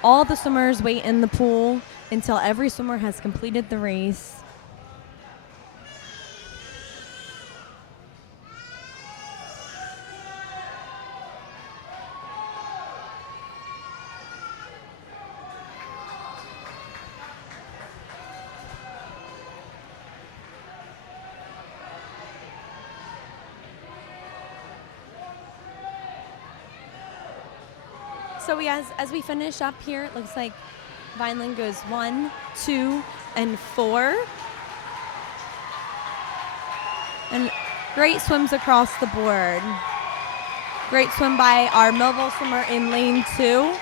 All the swimmers wait in the pool until every swimmer has completed the race. So as we finish up here, it looks like Vineland goes 1, 2, and 4. And great swims across the board. Great swim by our Millville swimmer in lane 2.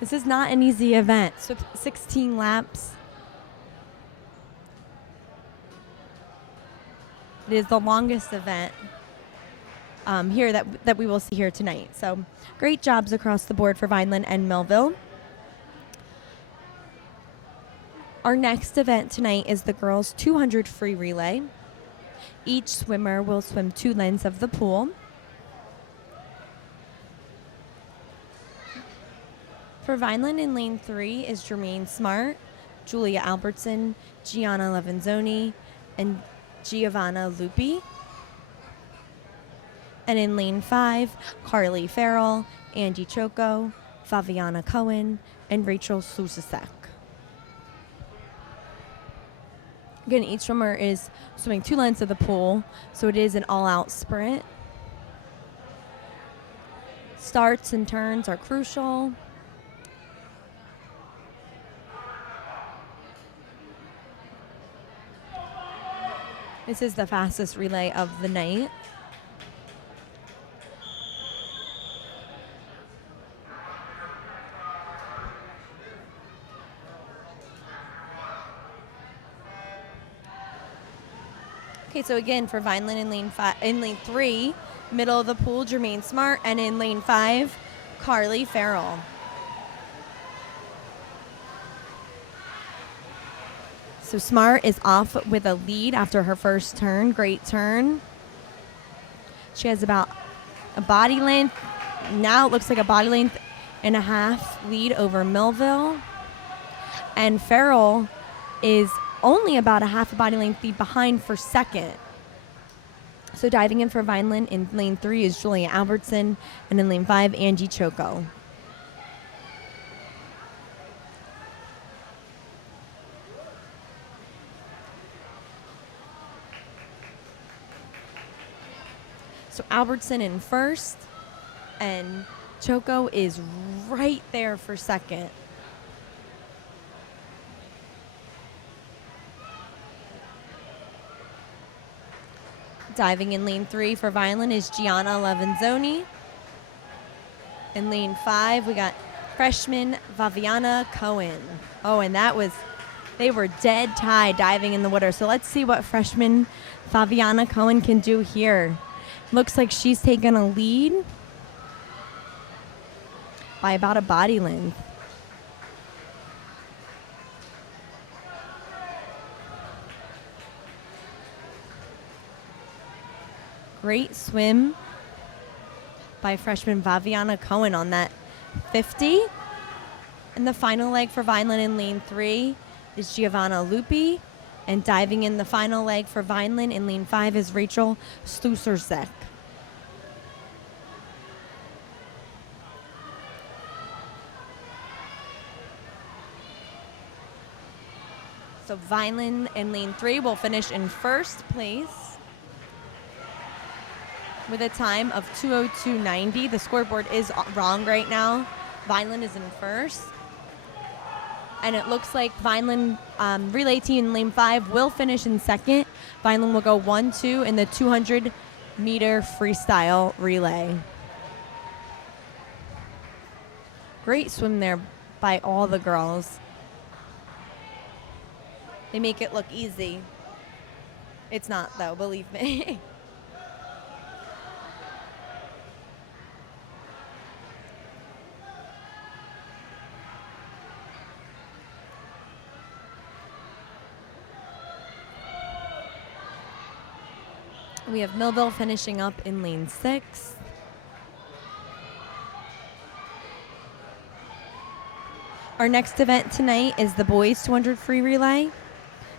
This is not an easy event. So 16 laps. It is the longest event here that we will see here tonight. So great jobs across the board for Vineland and Millville. Our next event tonight is the girls 200 free relay. Each swimmer will swim 2 lengths of the pool. For Vineland in lane 3 is Jermaine Smart, Julia Albertson, Gianna Levenzoni, and Giovanna Lupi. And in lane 5, Carly Farrell, Andy Choco, Faviana Cohen, and Rachel Susasek. Again, each swimmer is swimming 2 lengths of the pool, so it is an all-out sprint. Starts and turns are crucial. This is the fastest relay of the night. Okay, so again for Vineland in lane 3, middle of the pool, Jermaine Smart, and in lane 5, Carly Farrell. So Smart is off with a lead after her first turn. Great turn. She has about a body length. Now it looks like a body length and a half lead over Millville. And Farrell is only about a half a body length lead behind for second. So diving in for Vineland in lane 3 is Julia Albertson, and in lane 5, Angie Choco. So Albertson in first, and Choco is right there for second. Diving in lane 3 for Vineland is Gianna Levenzoni. In lane 5, we got freshman Faviana Cohen. Oh, and they were dead tie diving in the water. So let's see what freshman Faviana Cohen can do here. Looks like she's taken a lead. by about a body length. Great swim by freshman Vaviana Cohen on that 50. And the final leg for Vineland in lane 3 is Giovanna Lupi. And diving in the final leg for Vineland in lane 5 is Rachel Sluserzek. So Vineland in lane 3 will finish in first place with a time of 2:02.90. The scoreboard is wrong right now. Vineland is in first. And it looks like Vineland relay team in lane 5 will finish in second. Vineland will go 1-2 in the 200-meter freestyle relay. Great swim there by all the girls. They make it look easy. It's not, though, believe me. We have Millville finishing up in lane 6. Our next event tonight is the boys 200 free relay.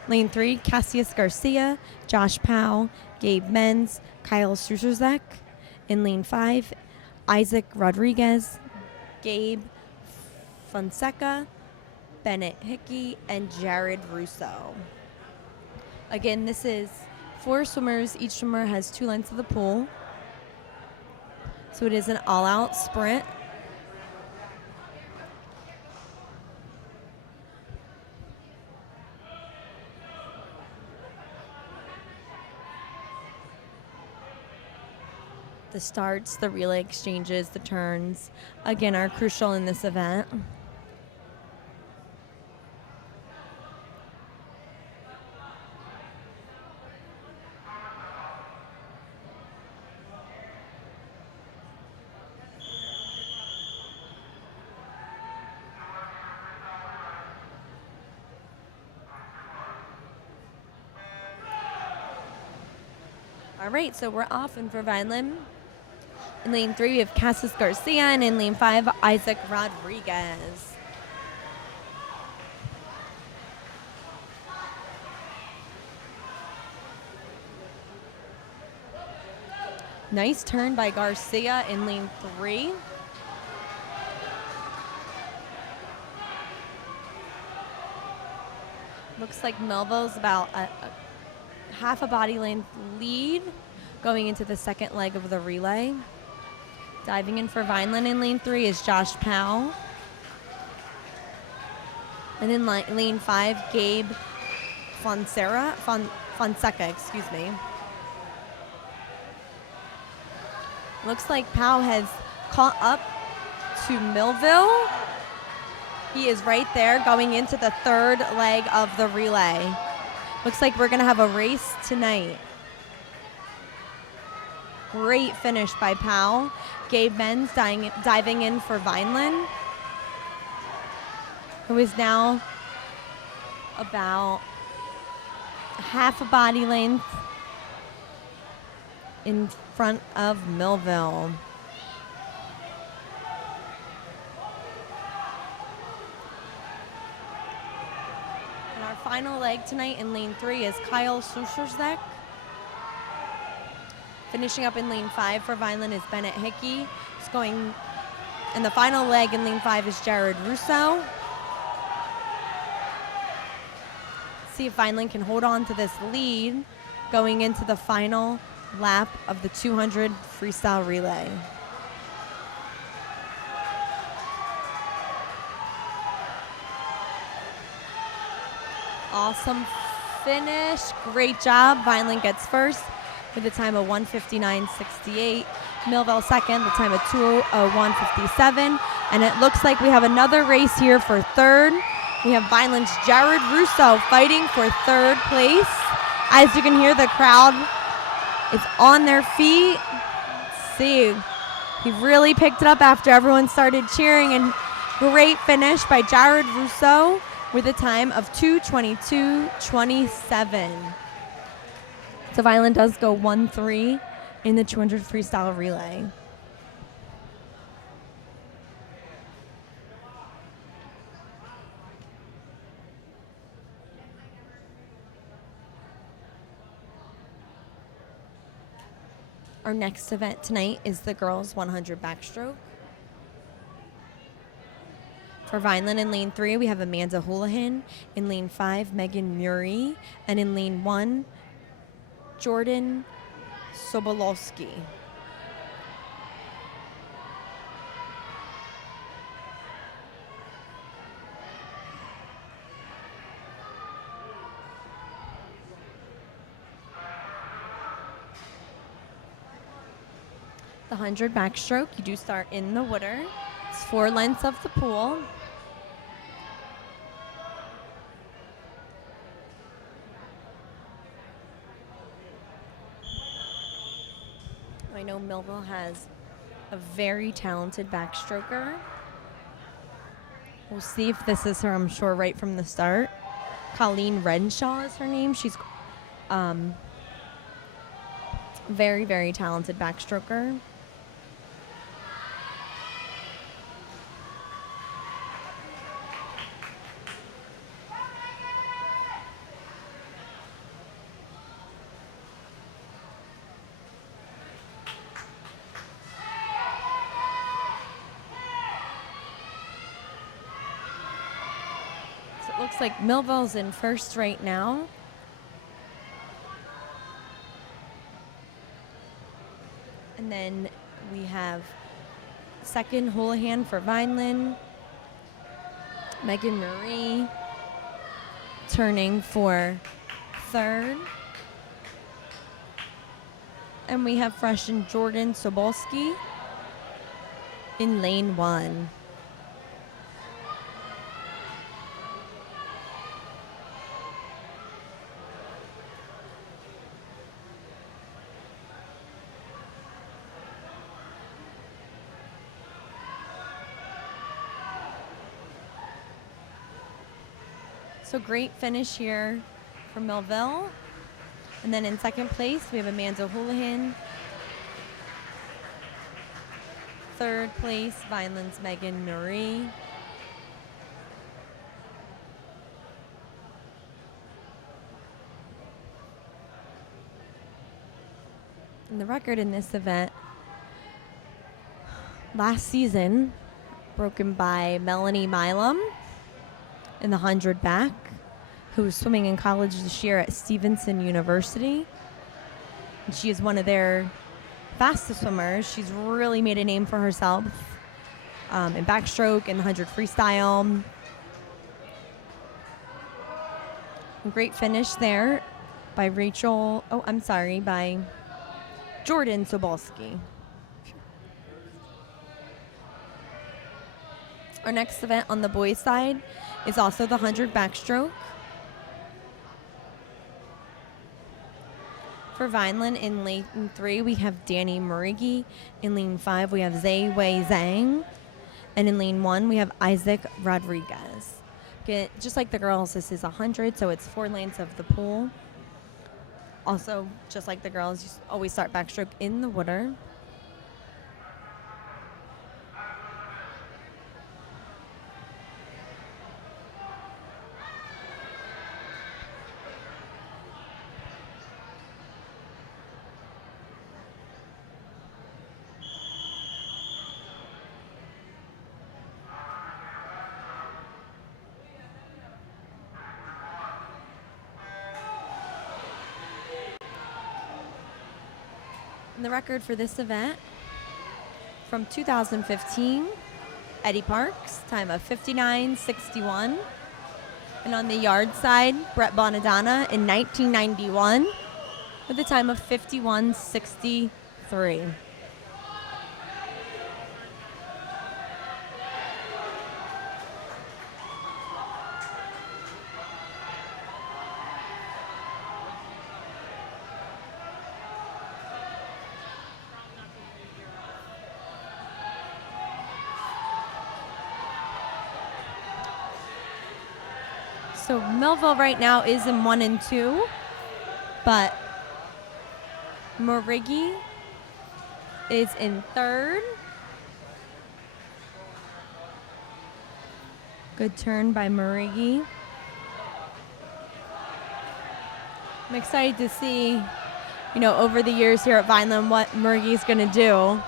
Lane 3, Cassius Garcia, Josh Powell, Gabe Menz, Kyle Struzerzek. In lane 5, Isaac Rodriguez, Gabe Fonseca, Bennett Hickey, and Jared Russo. Again, this is 4 swimmers. Each swimmer has 2 lengths of the pool. So it is an all-out sprint. The starts, the relay exchanges, the turns, again, are crucial in this event. All right, so we're off and for Vineland. In lane 3, we have Cassius Garcia, and in lane 5, Isaac Rodriguez. Nice turn by Garcia in lane 3. Looks like Millville's about a half a body length lead going into the second leg of the relay. Diving in for Vineland in lane 3 is Josh Powell. And in lane 5, Gabe Fonseca, excuse me. Looks like Powell has caught up to Millville. He is right there going into the third leg of the relay. Looks like we're going to have a race tonight. Great finish by Powell. Gabe Menz diving in for Vineland, who is now about half a body length in front of Millville. And our final leg tonight in lane 3 is Kyle Struzerzek. Finishing up in lane 5 for Vineland is Bennett Hickey. And the final leg in lane 5 is Jared Russo. See if Vineland can hold on to this lead going into the final lap of the 200 freestyle relay. Awesome finish. Great job. Vineland gets first with a time of 1:59.68. Millville second, the time of 2:01.57. And it looks like we have another race here for third. We have Vineland's Jared Russo fighting for third place. As you can hear, the crowd is on their feet. Let's see. He really picked it up after everyone started cheering, and great finish by Jared Rousseau with a time of 2:22.27. So Vineland does go 1-3 in the 200 freestyle relay. Our next event tonight is the girls 100 backstroke. For Vineland in lane 3, we have Amanda Houlihan. In lane 5, Megan Murray. And in lane 1, Jordan Sobolowski. The 100 backstroke, you do start in the water. It's 4 lengths of the pool. I know Millville has a very talented backstroker. We'll see if this is her, I'm sure, right from the start. Colleen Renshaw is her name. She's very, very talented backstroker. Looks like Millville's in first right now. And then we have second Houlihan for Vineland. Megan Marie turning for third. And we have freshman Jordan Sobolski in lane 1. So great finish here for Millville. And then in second place, we have Amanda Houlihan. Third place, Vineland's Megan Marie. And the record in this event last season, broken by Melanie Milam in the 100 back, who was swimming in college this year at Stevenson University. And she is one of their fastest swimmers. She's really made a name for herself in backstroke and the 100 freestyle. A great finish there by by Jordan Sobolski. Our next event on the boys' side is also the 100 backstroke. For Vineland in lane 3, we have Danny Murigi. In lane 5, we have Zay Wei Zhang. And in lane 1, we have Isaac Rodriguez. Okay, just like the girls, this is 100, so it's 4 lanes of the pool. Also, just like the girls, you always start backstroke in the water. And the record for this event from 2015, Eddie Parks, time of 59.61. And on the yard side, Brett Bonadonna in 1991 with a time of 51.63. So Millville right now is in 1 and 2, but Morigi is in 3rd. Good turn by Morigi. I'm excited to see, over the years here at Vineland, what Murigi's going to do.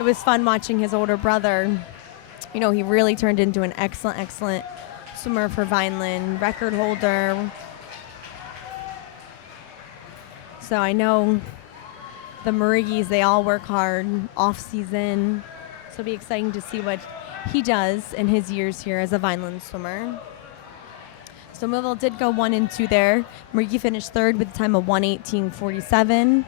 It was fun watching his older brother. He really turned into an excellent swimmer for Vineland, record holder. So I know the Murigis, they all work hard off season. So it'll be exciting to see what he does in his years here as a Vineland swimmer. So Millville did go 1 and 2 there. Murigi finished 3rd with a time of 1:18.47.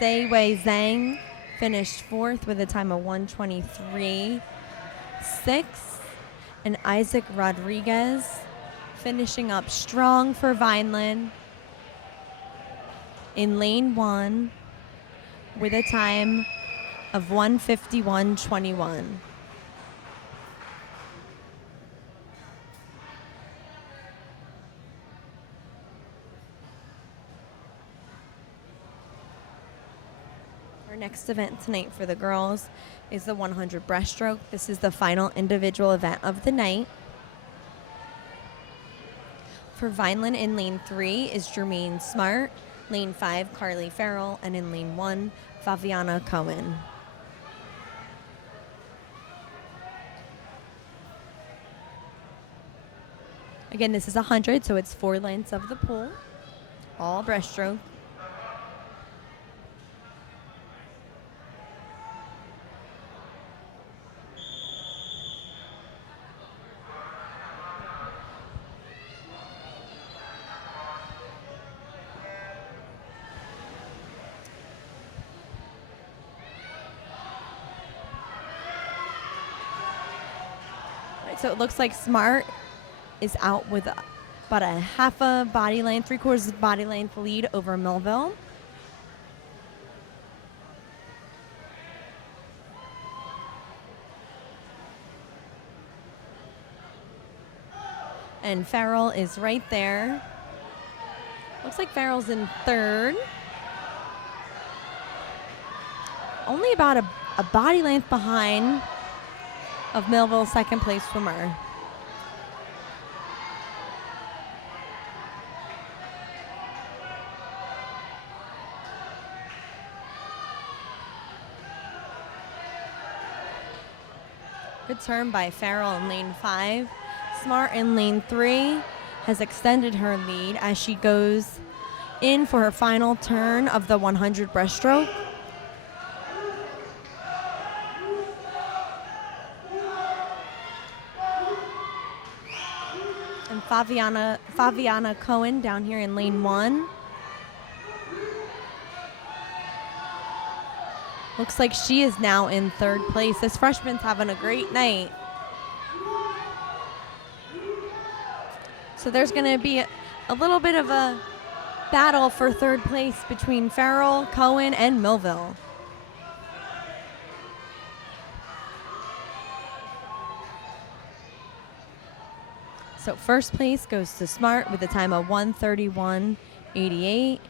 Zai Wei Zhang finished 4th with a time of 1:23.6. And Isaac Rodriguez finishing up strong for Vineland in lane 1 with a time of 1:51.21. Our next event tonight for the girls is the 100 breaststroke. This is the final individual event of the night. For Vineland, in lane 3 is Jermaine Smart, lane 5 Carly Farrell, and in lane 1 Faviana Cohen. Again, this is 100, so it's 4 lengths of the pool, all breaststroke. So it looks like Smart is out with about a half a body length, 3/4 body length lead over Millville. And Farrell is right there. Looks like Farrell's in 3rd. Only about a body length behind of Millville's 2nd place swimmer. Good turn by Farrell in lane 5. Smart in lane 3 has extended her lead as she goes in for her final turn of the 100 breaststroke. And Faviana Cohen down here in lane 1. Looks like she is now in 3rd place. This freshman's having a great night. So there's going to be a little bit of a battle for 3rd place between Farrell, Cohen, and Millville. So 1st place goes to Smart with a time of 1:31.88.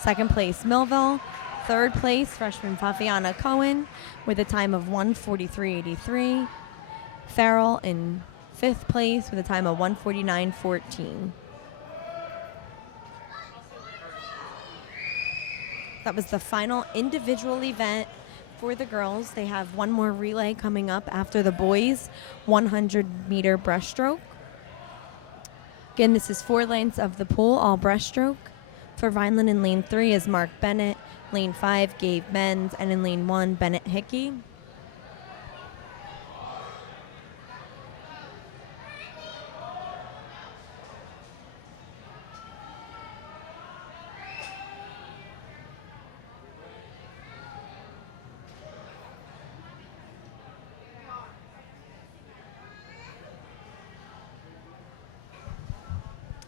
2nd place, Millville. 3rd place, freshman Faviana Cohen with a time of 1:43.83. Farrell in 5th place with a time of 1:49.14. That was the final individual event for the girls. They have one more relay coming up after the boys' 100-meter breaststroke. Again, this is 4 lanes of the pool, all breaststroke. For Vineland in lane 3 is Mark Bennett, lane 5 Gabe Menz, and in lane 1 Bennett Hickey.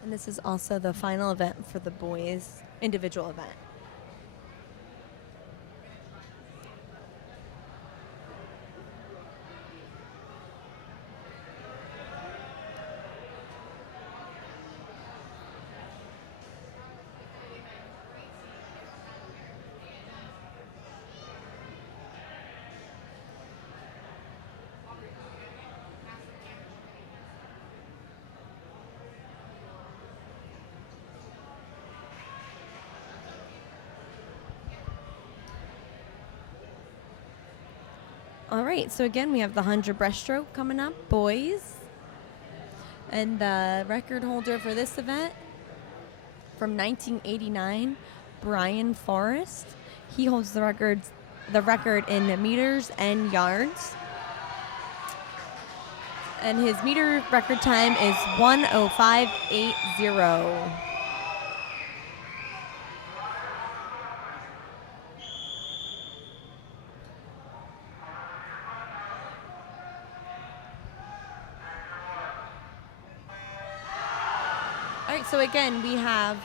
And this is also the final event for the boys' individual event. All right, so again, we have the 100 breaststroke coming up, boys. And the record holder for this event from 1989, Brian Forrest. He holds the record in meters and yards. And his meter record time is 1:05.80. All right, so again, we have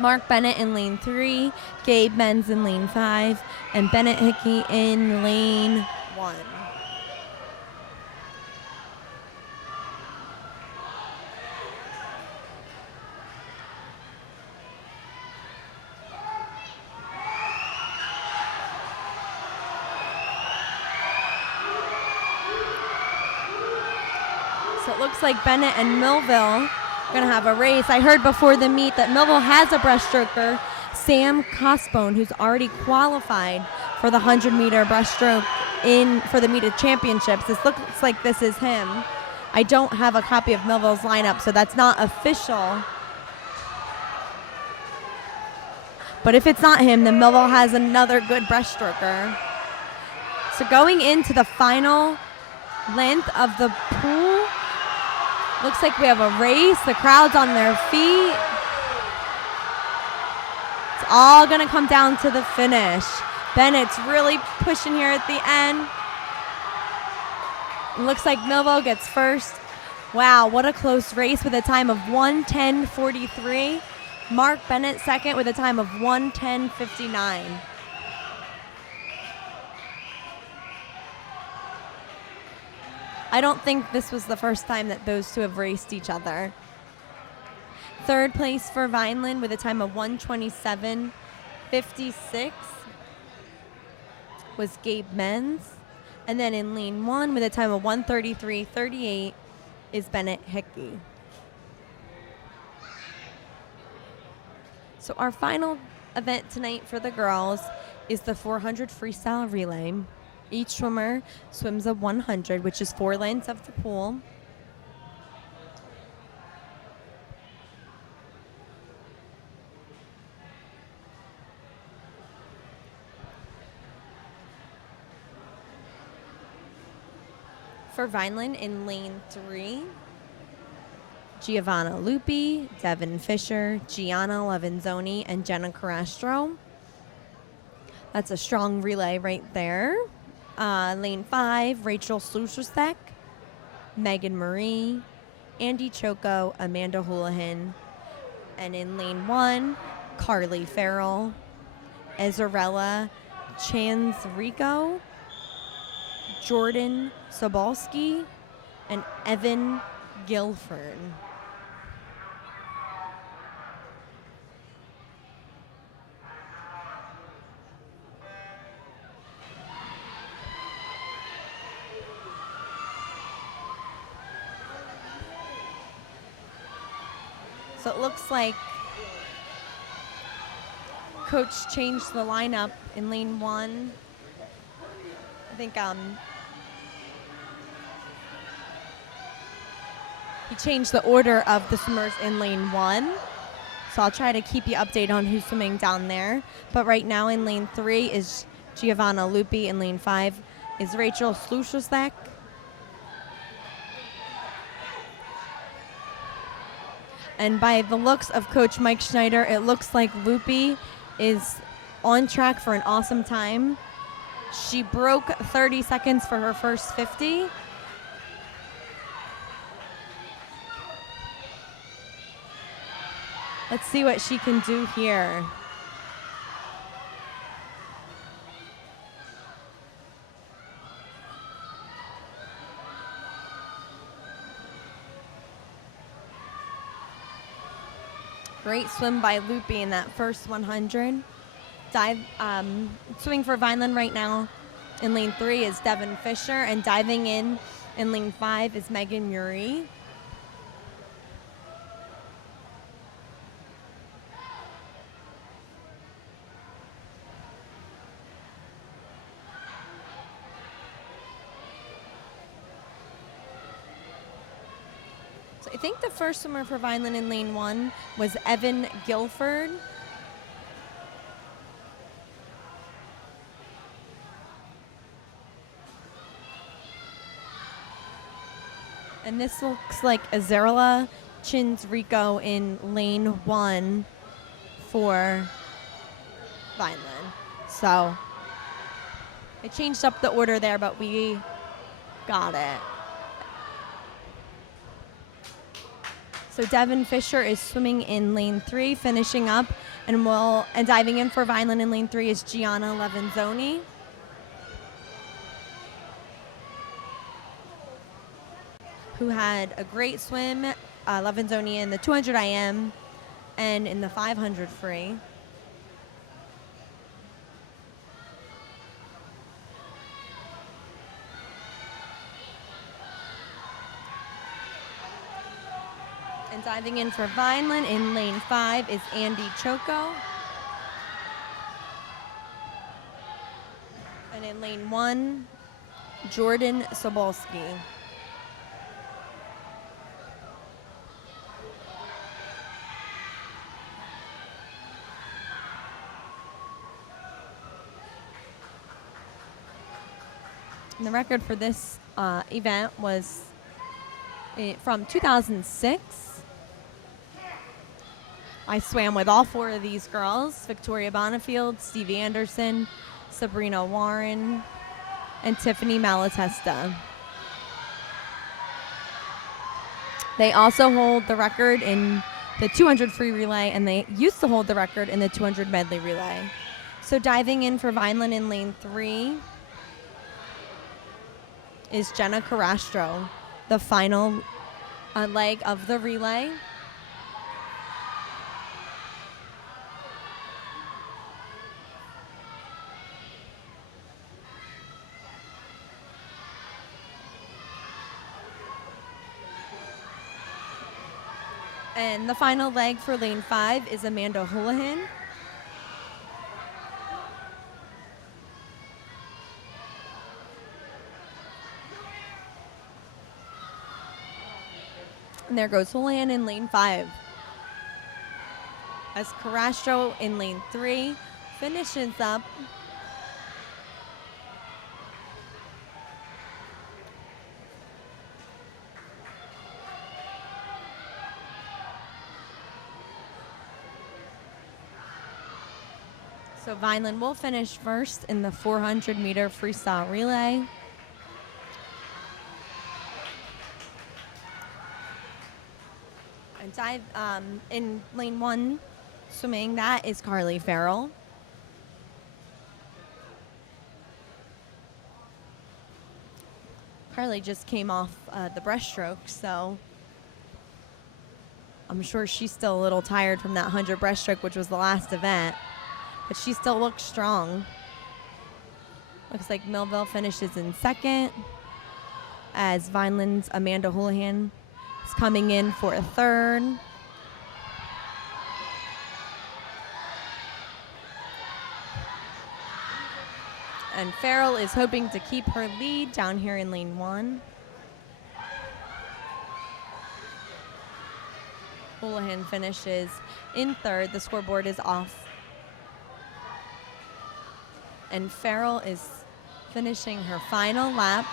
Mark Bennett in lane 3, Gabe Menz in lane 5, and Bennett Hickey in lane 1. So it looks like Bennett and Millville going to have a race. I heard before the meet that Millville has a breaststroker, Sam Cosbone, who's already qualified for the 100-meter breaststroke for the meet championships. This looks like this is him. I don't have a copy of Millville's lineup, so that's not official. But if it's not him, then Millville has another good breaststroker. So going into the final length of the pool, looks like we have a race. The crowd's on their feet. It's all going to come down to the finish. Bennett's really pushing here at the end. It looks like Millville gets first. Wow, what a close race with a time of 1:10.43. Mark Bennett second with a time of 1:10.59. I don't think this was the first time that those two have raced each other. Third place for Vineland with a time of 1:27.56 was Gabe Menz. And then in lane 1 with a time of 1:33.38 is Bennett Hickey. So our final event tonight for the girls is the 400 Freestyle Relay. Each swimmer swims a 100, which is 4 lanes of the pool. For Vineland in lane 3, Giovanna Lupi, Devin Fisher, Gianna Levanzoni, and Jenna Carastro. That's a strong relay right there. Lane 5, Rachel Slushesek, Megan Marie, Andy Choco, Amanda Houlihan. And in lane 1, Carly Farrell, Ezarella Chanzrico, Jordan Sobalski, and Evan Guilford. So it looks like Coach changed the lineup in lane 1. I think he changed the order of the swimmers in lane 1. So I'll try to keep you updated on who's swimming down there. But right now in lane 3 is Giovanna Lupi. In lane 5 is Rachel Slushesek. And by the looks of Coach Mike Schneider, it looks like Lupi is on track for an awesome time. She broke 30 seconds for her first 50. Let's see what she can do here. Great swim by Lupi in that first 100. Swimming for Vineland right now in lane 3 is Devin Fisher, and diving in lane 5 is Megan Muri. So I think the first swimmer for Vineland in lane 1 was Evan Guilford. And this looks like Azarela Chinsrico in lane 1 for Vineland. So I changed up the order there, but we got it. So Devin Fisher is swimming in lane 3, finishing up, and diving in for Vineland in lane 3 is Gianna Levenzoni. Who had a great swim, Levenzoni in the 200 IM and in the 500 free. And diving in for Vineland in lane 5 is Andy Choco. And in lane 1, Jordan Sobolski. And the record for this event was from 2006. I swam with all 4 of these girls: Victoria Bonifield, Stevie Anderson, Sabrina Warren, and Tiffany Malatesta. They also hold the record in the 200 free relay, and they used to hold the record in the 200 medley relay. So diving in for Vineland in lane 3 is Jenna Carastro, the final leg of the relay. And the final leg for lane 5 is Amanda Houlihan. And there goes Houlihan in lane 5. As Carastro in lane 3 finishes up. So Vineland will finish first in the 400-meter freestyle relay. And dive in lane 1 swimming, that is Carly Farrell. Carly just came off the breaststroke, so I'm sure she's still a little tired from that 100 breaststroke, which was the last event. But she still looks strong. Looks like Millville finishes in second, as Vineland's Amanda Houlihan is coming in for a third. And Farrell is hoping to keep her lead down here in lane 1. Houlihan finishes in third. The scoreboard is off. And Farrell is finishing her final lap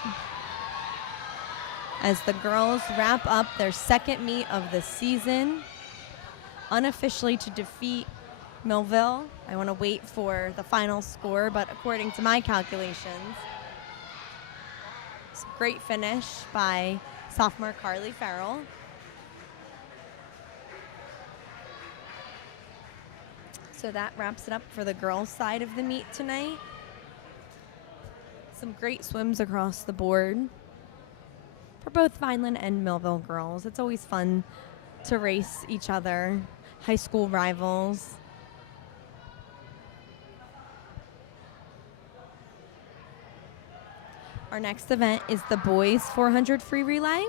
as the girls wrap up their second meet of the season, unofficially to defeat Millville. I want to wait for the final score, but according to my calculations, it's a great finish by sophomore Carly Farrell. So that wraps it up for the girls' side of the meet tonight. Some great swims across the board for both Vineland and Millville girls. It's always fun to race each other, high school rivals. Our next event is the boys 400 free relay.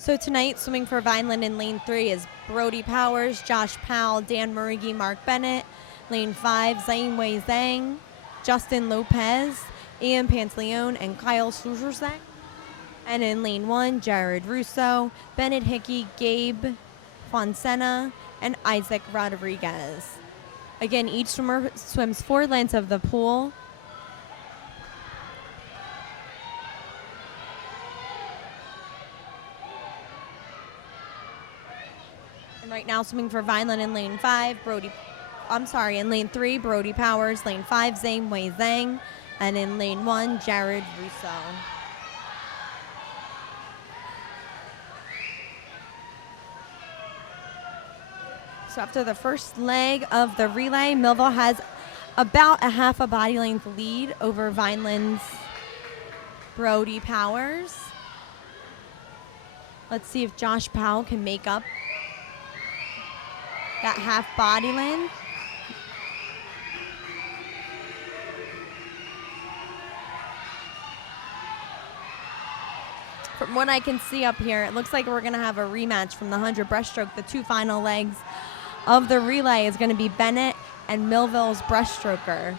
So tonight, swimming for Vineland in lane 3 is Brody Powers, Josh Powell, Dan Marigi, Mark Bennett. Lane 5, Zayn Wei Zhang, Justin Lopez, Ian Pantaleone, and Kyle Sluzerzak. And in lane 1, Jared Russo, Bennett Hickey, Gabe Fonsena, and Isaac Rodriguez. Again, each swimmer swims 4 lengths of the pool. And right now, swimming for Vineland in lane 5, in lane 3, Brody Powers, lane 5, Zayn Wei Zhang, and in lane 1, Jared Russo. So after the first leg of the relay, Millville has about a half a body length lead over Vineland's Brody Powers. Let's see if Josh Powell can make up that half body length. From what I can see up here, it looks like we're going to have a rematch from the 100 breaststroke. The 2 final legs of the relay is going to be Bennett and Millville's breaststroker.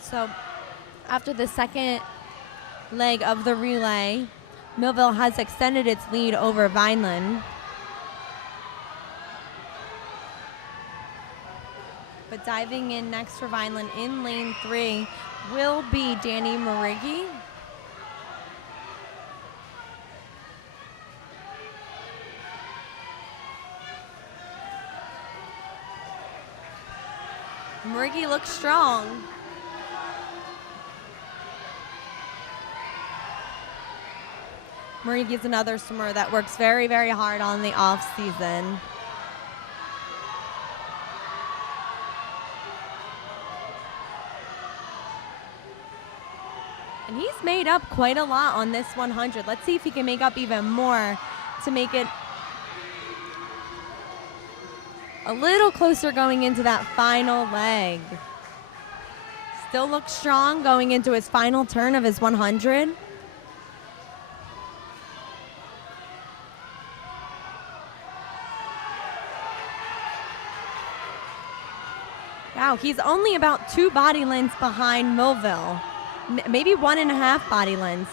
So after the second leg of the relay, Millville has extended its lead over Vineland. But diving in next for Vineland in lane 3 will be Danny Marigi. Marigi looks strong. Marigi is another swimmer that works very, very hard on the off season. And he's made up quite a lot on this 100. Let's see if he can make up even more to make it a little closer going into that final leg. Still looks strong going into his final turn of his 100. Wow, he's only about 2 body lengths behind Millville. Maybe 1.5 body lengths.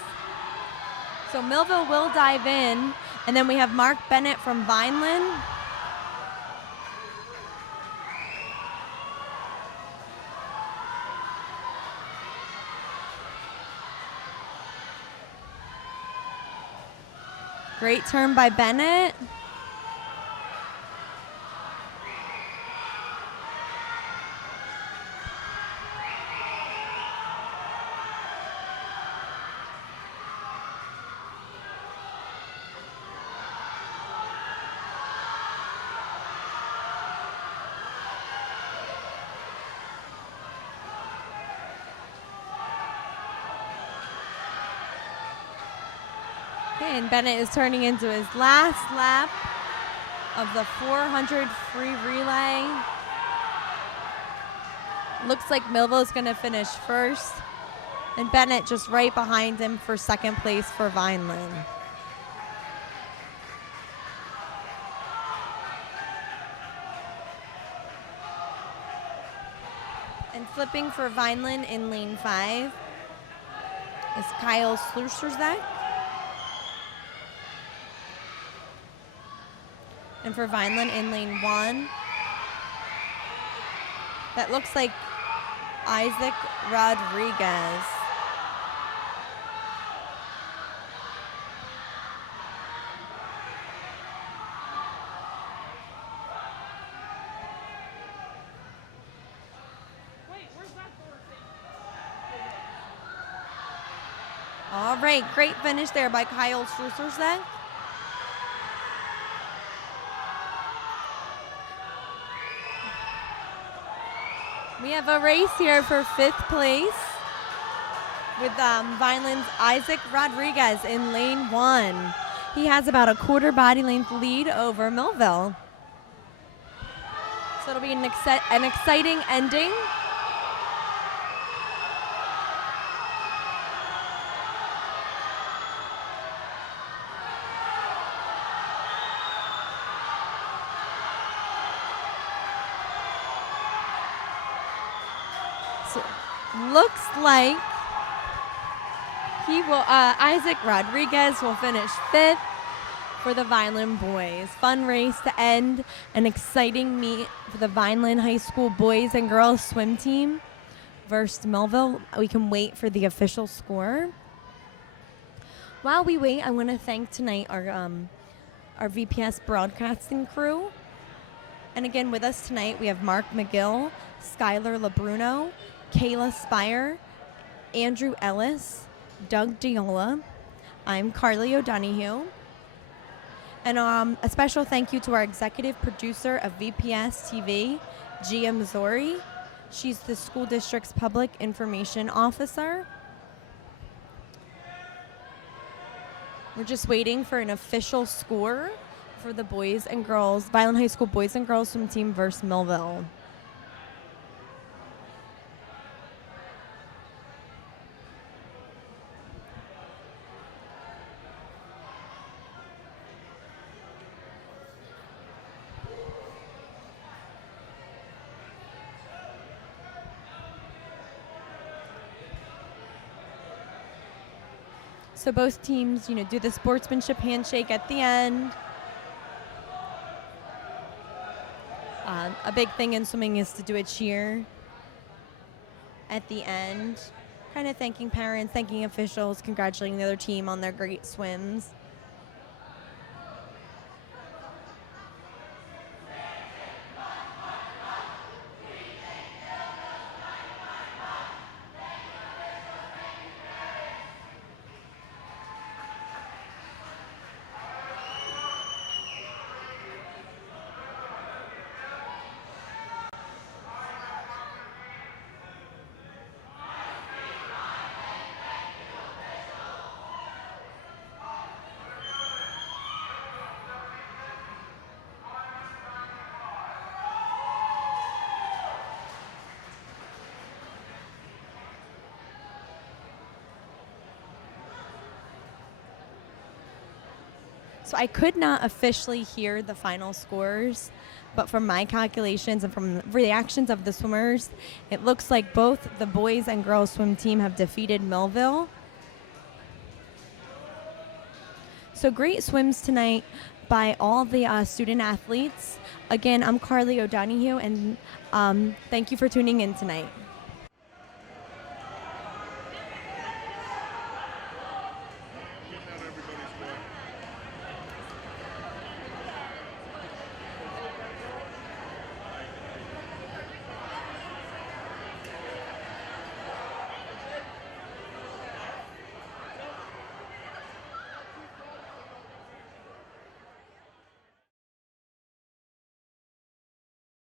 So Millville will dive in, and then we have Mark Bennett from Vineland. Great turn by Bennett. And Bennett is turning into his last lap of the 400 free relay. Looks like Millville is going to finish first, and Bennett just right behind him for second place for Vineland. And flipping for Vineland in lane 5 is Kyle Sluzerzak. And for Vineland in lane 1, that looks like Isaac Rodriguez. All right, great finish there by Kyle Sluzerzak. We have a race here for 5th place with Vineland's Isaac Rodriguez in lane 1. He has about a quarter body length lead over Millville. So it'll be an exciting ending. So looks like Isaac Rodriguez will finish 5th for the Vineland boys. Fun race to end an exciting meet for the Vineland High School boys and girls swim team versus Millville. We can wait for the official score. While we wait, I want to thank tonight our VPS broadcasting crew. And again, with us tonight, we have Mark McGill, Skylar LeBruno, Kayla Spire, Andrew Ellis, Doug Diola. I'm Carly O'Donoghue. And a special thank you to our executive producer of VPS TV, Gia Missouri. She's the school district's public information officer. We're just waiting for an official score for the boys and girls, Vineland High School boys and girls swim team versus Millville. So both teams, do the sportsmanship handshake at the end. A big thing in swimming is to do a cheer at the end, kind of thanking parents, thanking officials, congratulating the other team on their great swims. So I could not officially hear the final scores, but from my calculations and from reactions of the swimmers, it looks like both the boys and girls swim team have defeated Millville. So great swims tonight by all the student athletes. Again, I'm Carly O'Donoghue, and thank you for tuning in tonight.